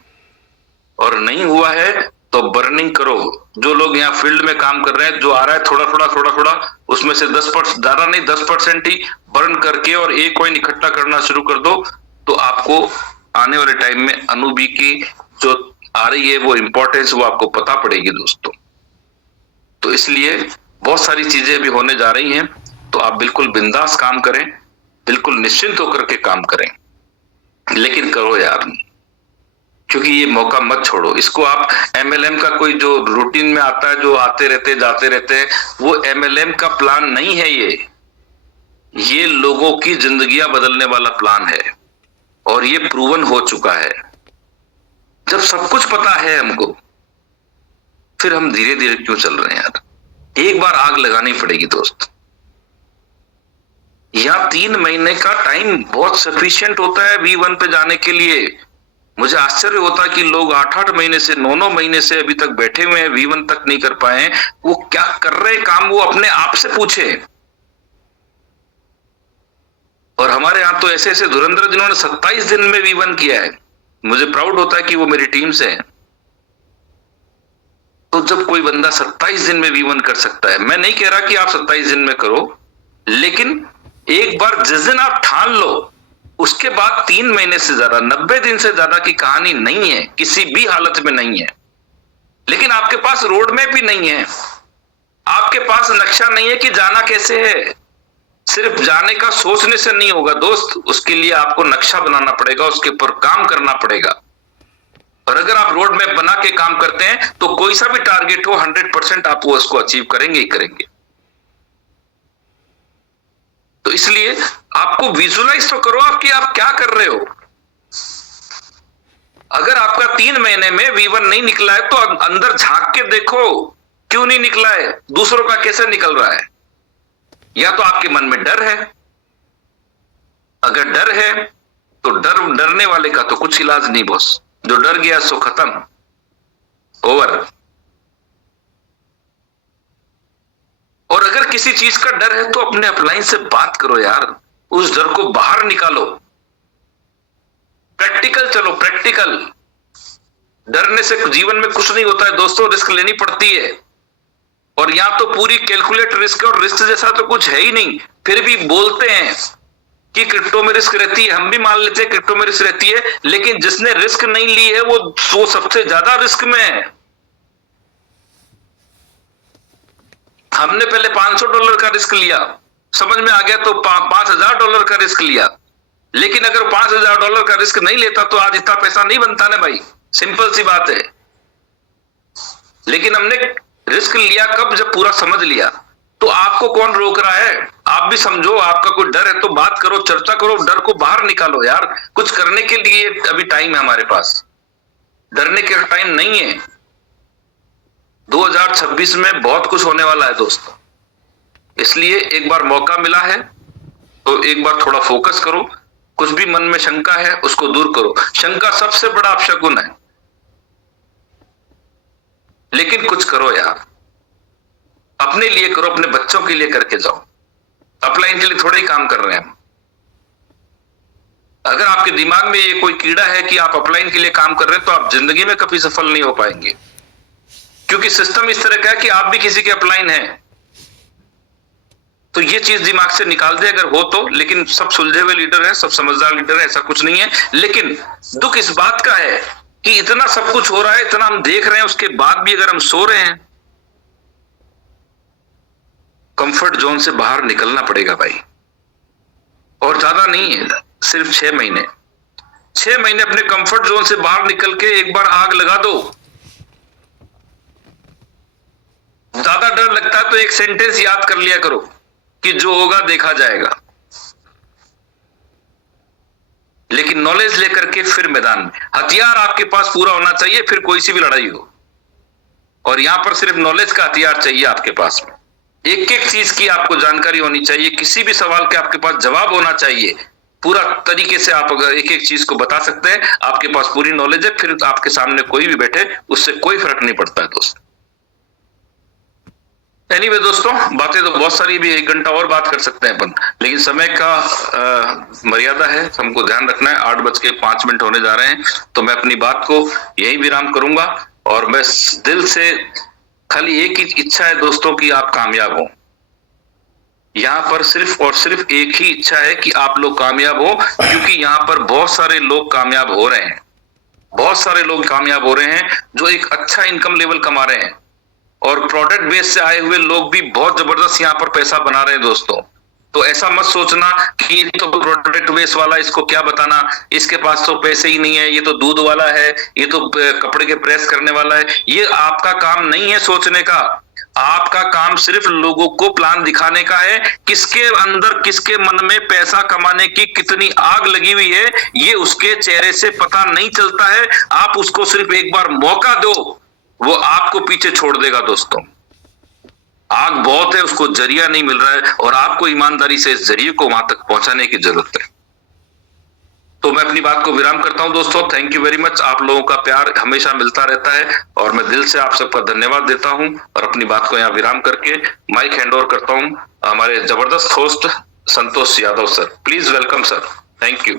और नहीं हुआ है तो बर्निंग करो। जो लोग यहाँ फील्ड में काम कर रहे हैं, जो आ रहा है थोड़ा थोड़ा, उसमें से 10%, ज्यादा नहीं 10% ही बर्न करके और एक कॉइन इकट्ठा करना शुरू कर दो, तो आपको आने वाले टाइम में अनुभवी की जो आ रही है वो इंपॉर्टेंस वो आपको पता पड़ेगी दोस्तों। तो इसलिए बहुत सारी चीजें भी होने जा रही हैं, तो आप बिल्कुल बिंदास काम करें, बिल्कुल निश्चिंत होकर के काम करें, लेकिन करो यार, क्योंकि ये मौका मत छोड़ो इसको। आप एमएलएम का कोई जो रूटीन में आता है, जो आते रहते जाते रहते हैं, वो एमएलएम का प्लान नहीं है। ये लोगों की जिंदगियां बदलने वाला प्लान है, और ये प्रूवन हो चुका है। जब सब कुछ पता है हमको, फिर हम धीरे धीरे क्यों चल रहे हैं यार? एक बार आग लगानी पड़ेगी दोस्त। यहां 3 महीने का टाइम बहुत सफिशिएंट होता है V1 पे जाने के लिए। मुझे आश्चर्य होता है कि लोग 8-8 महीने से 9-9 महीने से अभी तक बैठे हुए हैं, V1 तक नहीं कर पाए हैं। वो क्या कर रहे काम, वो अपने आप से पूछे। और हमारे यहां तो ऐसे ऐसे धुरंधर जिन्होंने 27 दिन में V1 किया है। मुझे प्राउड होता है कि वो मेरी टीम से है। तो जब कोई बंदा 27 दिन में V1 कर सकता है, मैं नहीं कह रहा कि आप 27 दिन में करो, लेकिन एक बार जिस दिन आप ठान लो, उसके बाद 3 महीने से ज्यादा, 90 दिन से ज्यादा की कहानी नहीं है, किसी भी हालत में नहीं है। लेकिन आपके पास रोड मैप भी नहीं है, आपके पास नक्शा नहीं है कि जाना कैसे है। सिर्फ जाने का सोचने से नहीं होगा दोस्त, उसके लिए आपको नक्शा बनाना पड़ेगा, उसके ऊपर काम करना पड़ेगा। और अगर आप रोड मैप बना के काम करते हैं तो कोई सा भी टारगेट हो, 100% आप वो उसको अचीव करेंगे ही करेंगे। तो इसलिए आपको विजुलाइज तो करो आप कि आप क्या कर रहे हो। अगर आपका 3 महीने में V1 नहीं निकला है तो अंदर झांक के देखो क्यों नहीं निकला है, दूसरों का कैसे निकल रहा है। या तो आपके मन में डर है, अगर डर है तो डरने वाले का तो कुछ इलाज नहीं बॉस। जो डर गया सो खत्म, ओवर। और अगर किसी चीज का डर है तो अपने अपलाइन से बात करो यार, उस डर को बाहर निकालो, प्रैक्टिकल चलो, प्रैक्टिकल। डरने से जीवन में कुछ नहीं होता है दोस्तों, रिस्क लेनी पड़ती है। और यहां तो पूरी कैलकुलेट रिस्क, और रिस्क जैसा तो कुछ है ही नहीं, फिर भी बोलते हैं कि क्रिप्टो में रिस्क रहती है। हम भी मान लेते हैं क्रिप्टो में रिस्क रहती है, लेकिन जिसने रिस्क नहीं ली है वो सबसे ज्यादा रिस्क में है। हमने पहले $500 का रिस्क लिया, समझ में आ गया तो $5000 का रिस्क लिया। लेकिन अगर $5000 का रिस्क नहीं लेता तो आज इतना पैसा नहीं बनता ना भाई, सिंपल सी बात है। लेकिन हमने रिस्क लिया कब, जब पूरा समझ लिया। तो आपको कौन रोक रहा है? आप भी समझो, आपका कोई डर है तो बात करो, चर्चा करो, डर को बाहर निकालो यार। कुछ करने के लिए अभी टाइम है हमारे पास, डरने के टाइम नहीं है। 2026 में बहुत कुछ होने वाला है दोस्तों, इसलिए एक बार मौका मिला है तो एक बार थोड़ा फोकस करो। कुछ भी मन में शंका है उसको दूर करो। शंका सबसे बड़ा अपशकुन है, लेकिन कुछ करो यार, अपने लिए करो, अपने बच्चों के लिए करके जाओ। अपलाइन के लिए थोड़े ही काम कर रहे हैं। अगर आपके दिमाग में ये कोई कीड़ा है कि आप अपलाइन के लिए काम कर रहे हैं, तो आप जिंदगी में कभी सफल नहीं हो पाएंगे, क्योंकि सिस्टम इस तरह का है कि आप भी किसी के अपलाइन हैं। तो ये चीज दिमाग से निकाल दे अगर हो तो। लेकिन सब सुलझे हुए लीडर हैं, सब समझदार लीडर हैं, ऐसा कुछ नहीं है। लेकिन दुख इस बात का है कि इतना सब कुछ हो रहा है, इतना हम देख रहे हैं, उसके बाद भी अगर हम सो रहे हैं, कंफर्ट जोन से बाहर निकलना पड़ेगा भाई। और ज्यादा नहीं है, सिर्फ 6 महीने। 6 महीने अपने कंफर्ट जोन से बाहर निकल के एक बार आग लगा दो। ज्यादा डर लगता है तो एक सेंटेंस याद कर लिया करो कि जो होगा देखा जाएगा। लेकिन नॉलेज लेकर के फिर मैदान में, हथियार आपके पास पूरा होना चाहिए, फिर कोई सी भी लड़ाई हो। और यहां पर सिर्फ नॉलेज का हथियार चाहिए आपके पास में। एक एक चीज की आपको जानकारी होनी चाहिए, किसी भी सवाल के आपके पास जवाब होना चाहिए, पूरा तरीके से आप अगर एक एक चीज को बता सकते हैं, आपके पास पूरी नॉलेज है, फिर आपके सामने कोई भी बैठे उससे कोई फर्क नहीं पड़ता है दोस्त। एनीवे दोस्तों, बातें तो बहुत सारी, भी 1 घंटा और बात कर सकते हैं अपन, लेकिन समय का मर्यादा है, हमको ध्यान रखना है। 8:05 होने जा रहे हैं, तो मैं अपनी बात को यही विराम करूंगा। और मैं दिल से खाली एक ही इच्छा है दोस्तों कि आप कामयाब हो। यहाँ पर सिर्फ और सिर्फ एक ही इच्छा है कि आप लोग कामयाब हो, क्योंकि यहाँ पर बहुत सारे लोग कामयाब हो रहे हैं, बहुत सारे लोग कामयाब हो रहे हैं जो एक अच्छा इनकम लेवल कमा रहे हैं, और प्रोडक्ट बेस से आए हुए लोग भी बहुत जबरदस्त यहाँ पर पैसा बना रहे हैं दोस्तों। तो ऐसा मत सोचना कि ये तो प्रोडक्ट बेस वाला, इसको क्या बताना, इसके पास तो पैसे ही नहीं है, ये तो दूध वाला है, ये तो कपड़े के प्रेस करने वाला है। ये आपका काम नहीं है सोचने का। आपका काम सिर्फ लोगों को प्लान दिखाने का है, किसके अंदर किसके मन में पैसा कमाने की कितनी आग लगी हुई है, ये उसके चेहरे से पता नहीं चलता है। आप उसको सिर्फ एक बार मौका दो, वो आपको पीछे छोड़ देगा दोस्तों। आग बहुत है, उसको जरिया नहीं मिल रहा है, और आपको ईमानदारी से इस जरिए को वहां तक पहुंचाने की जरूरत है। तो मैं अपनी बात को विराम करता हूं दोस्तों। Thank you very much. आप लोगों का प्यार हमेशा मिलता रहता है, और मैं दिल से आप सबका धन्यवाद देता हूं, और अपनी बात को यहां विराम करके माइक हैंड ओवर करता हूं हमारे जबरदस्त host Santosh Yadav sir. Please welcome sir. Thank you.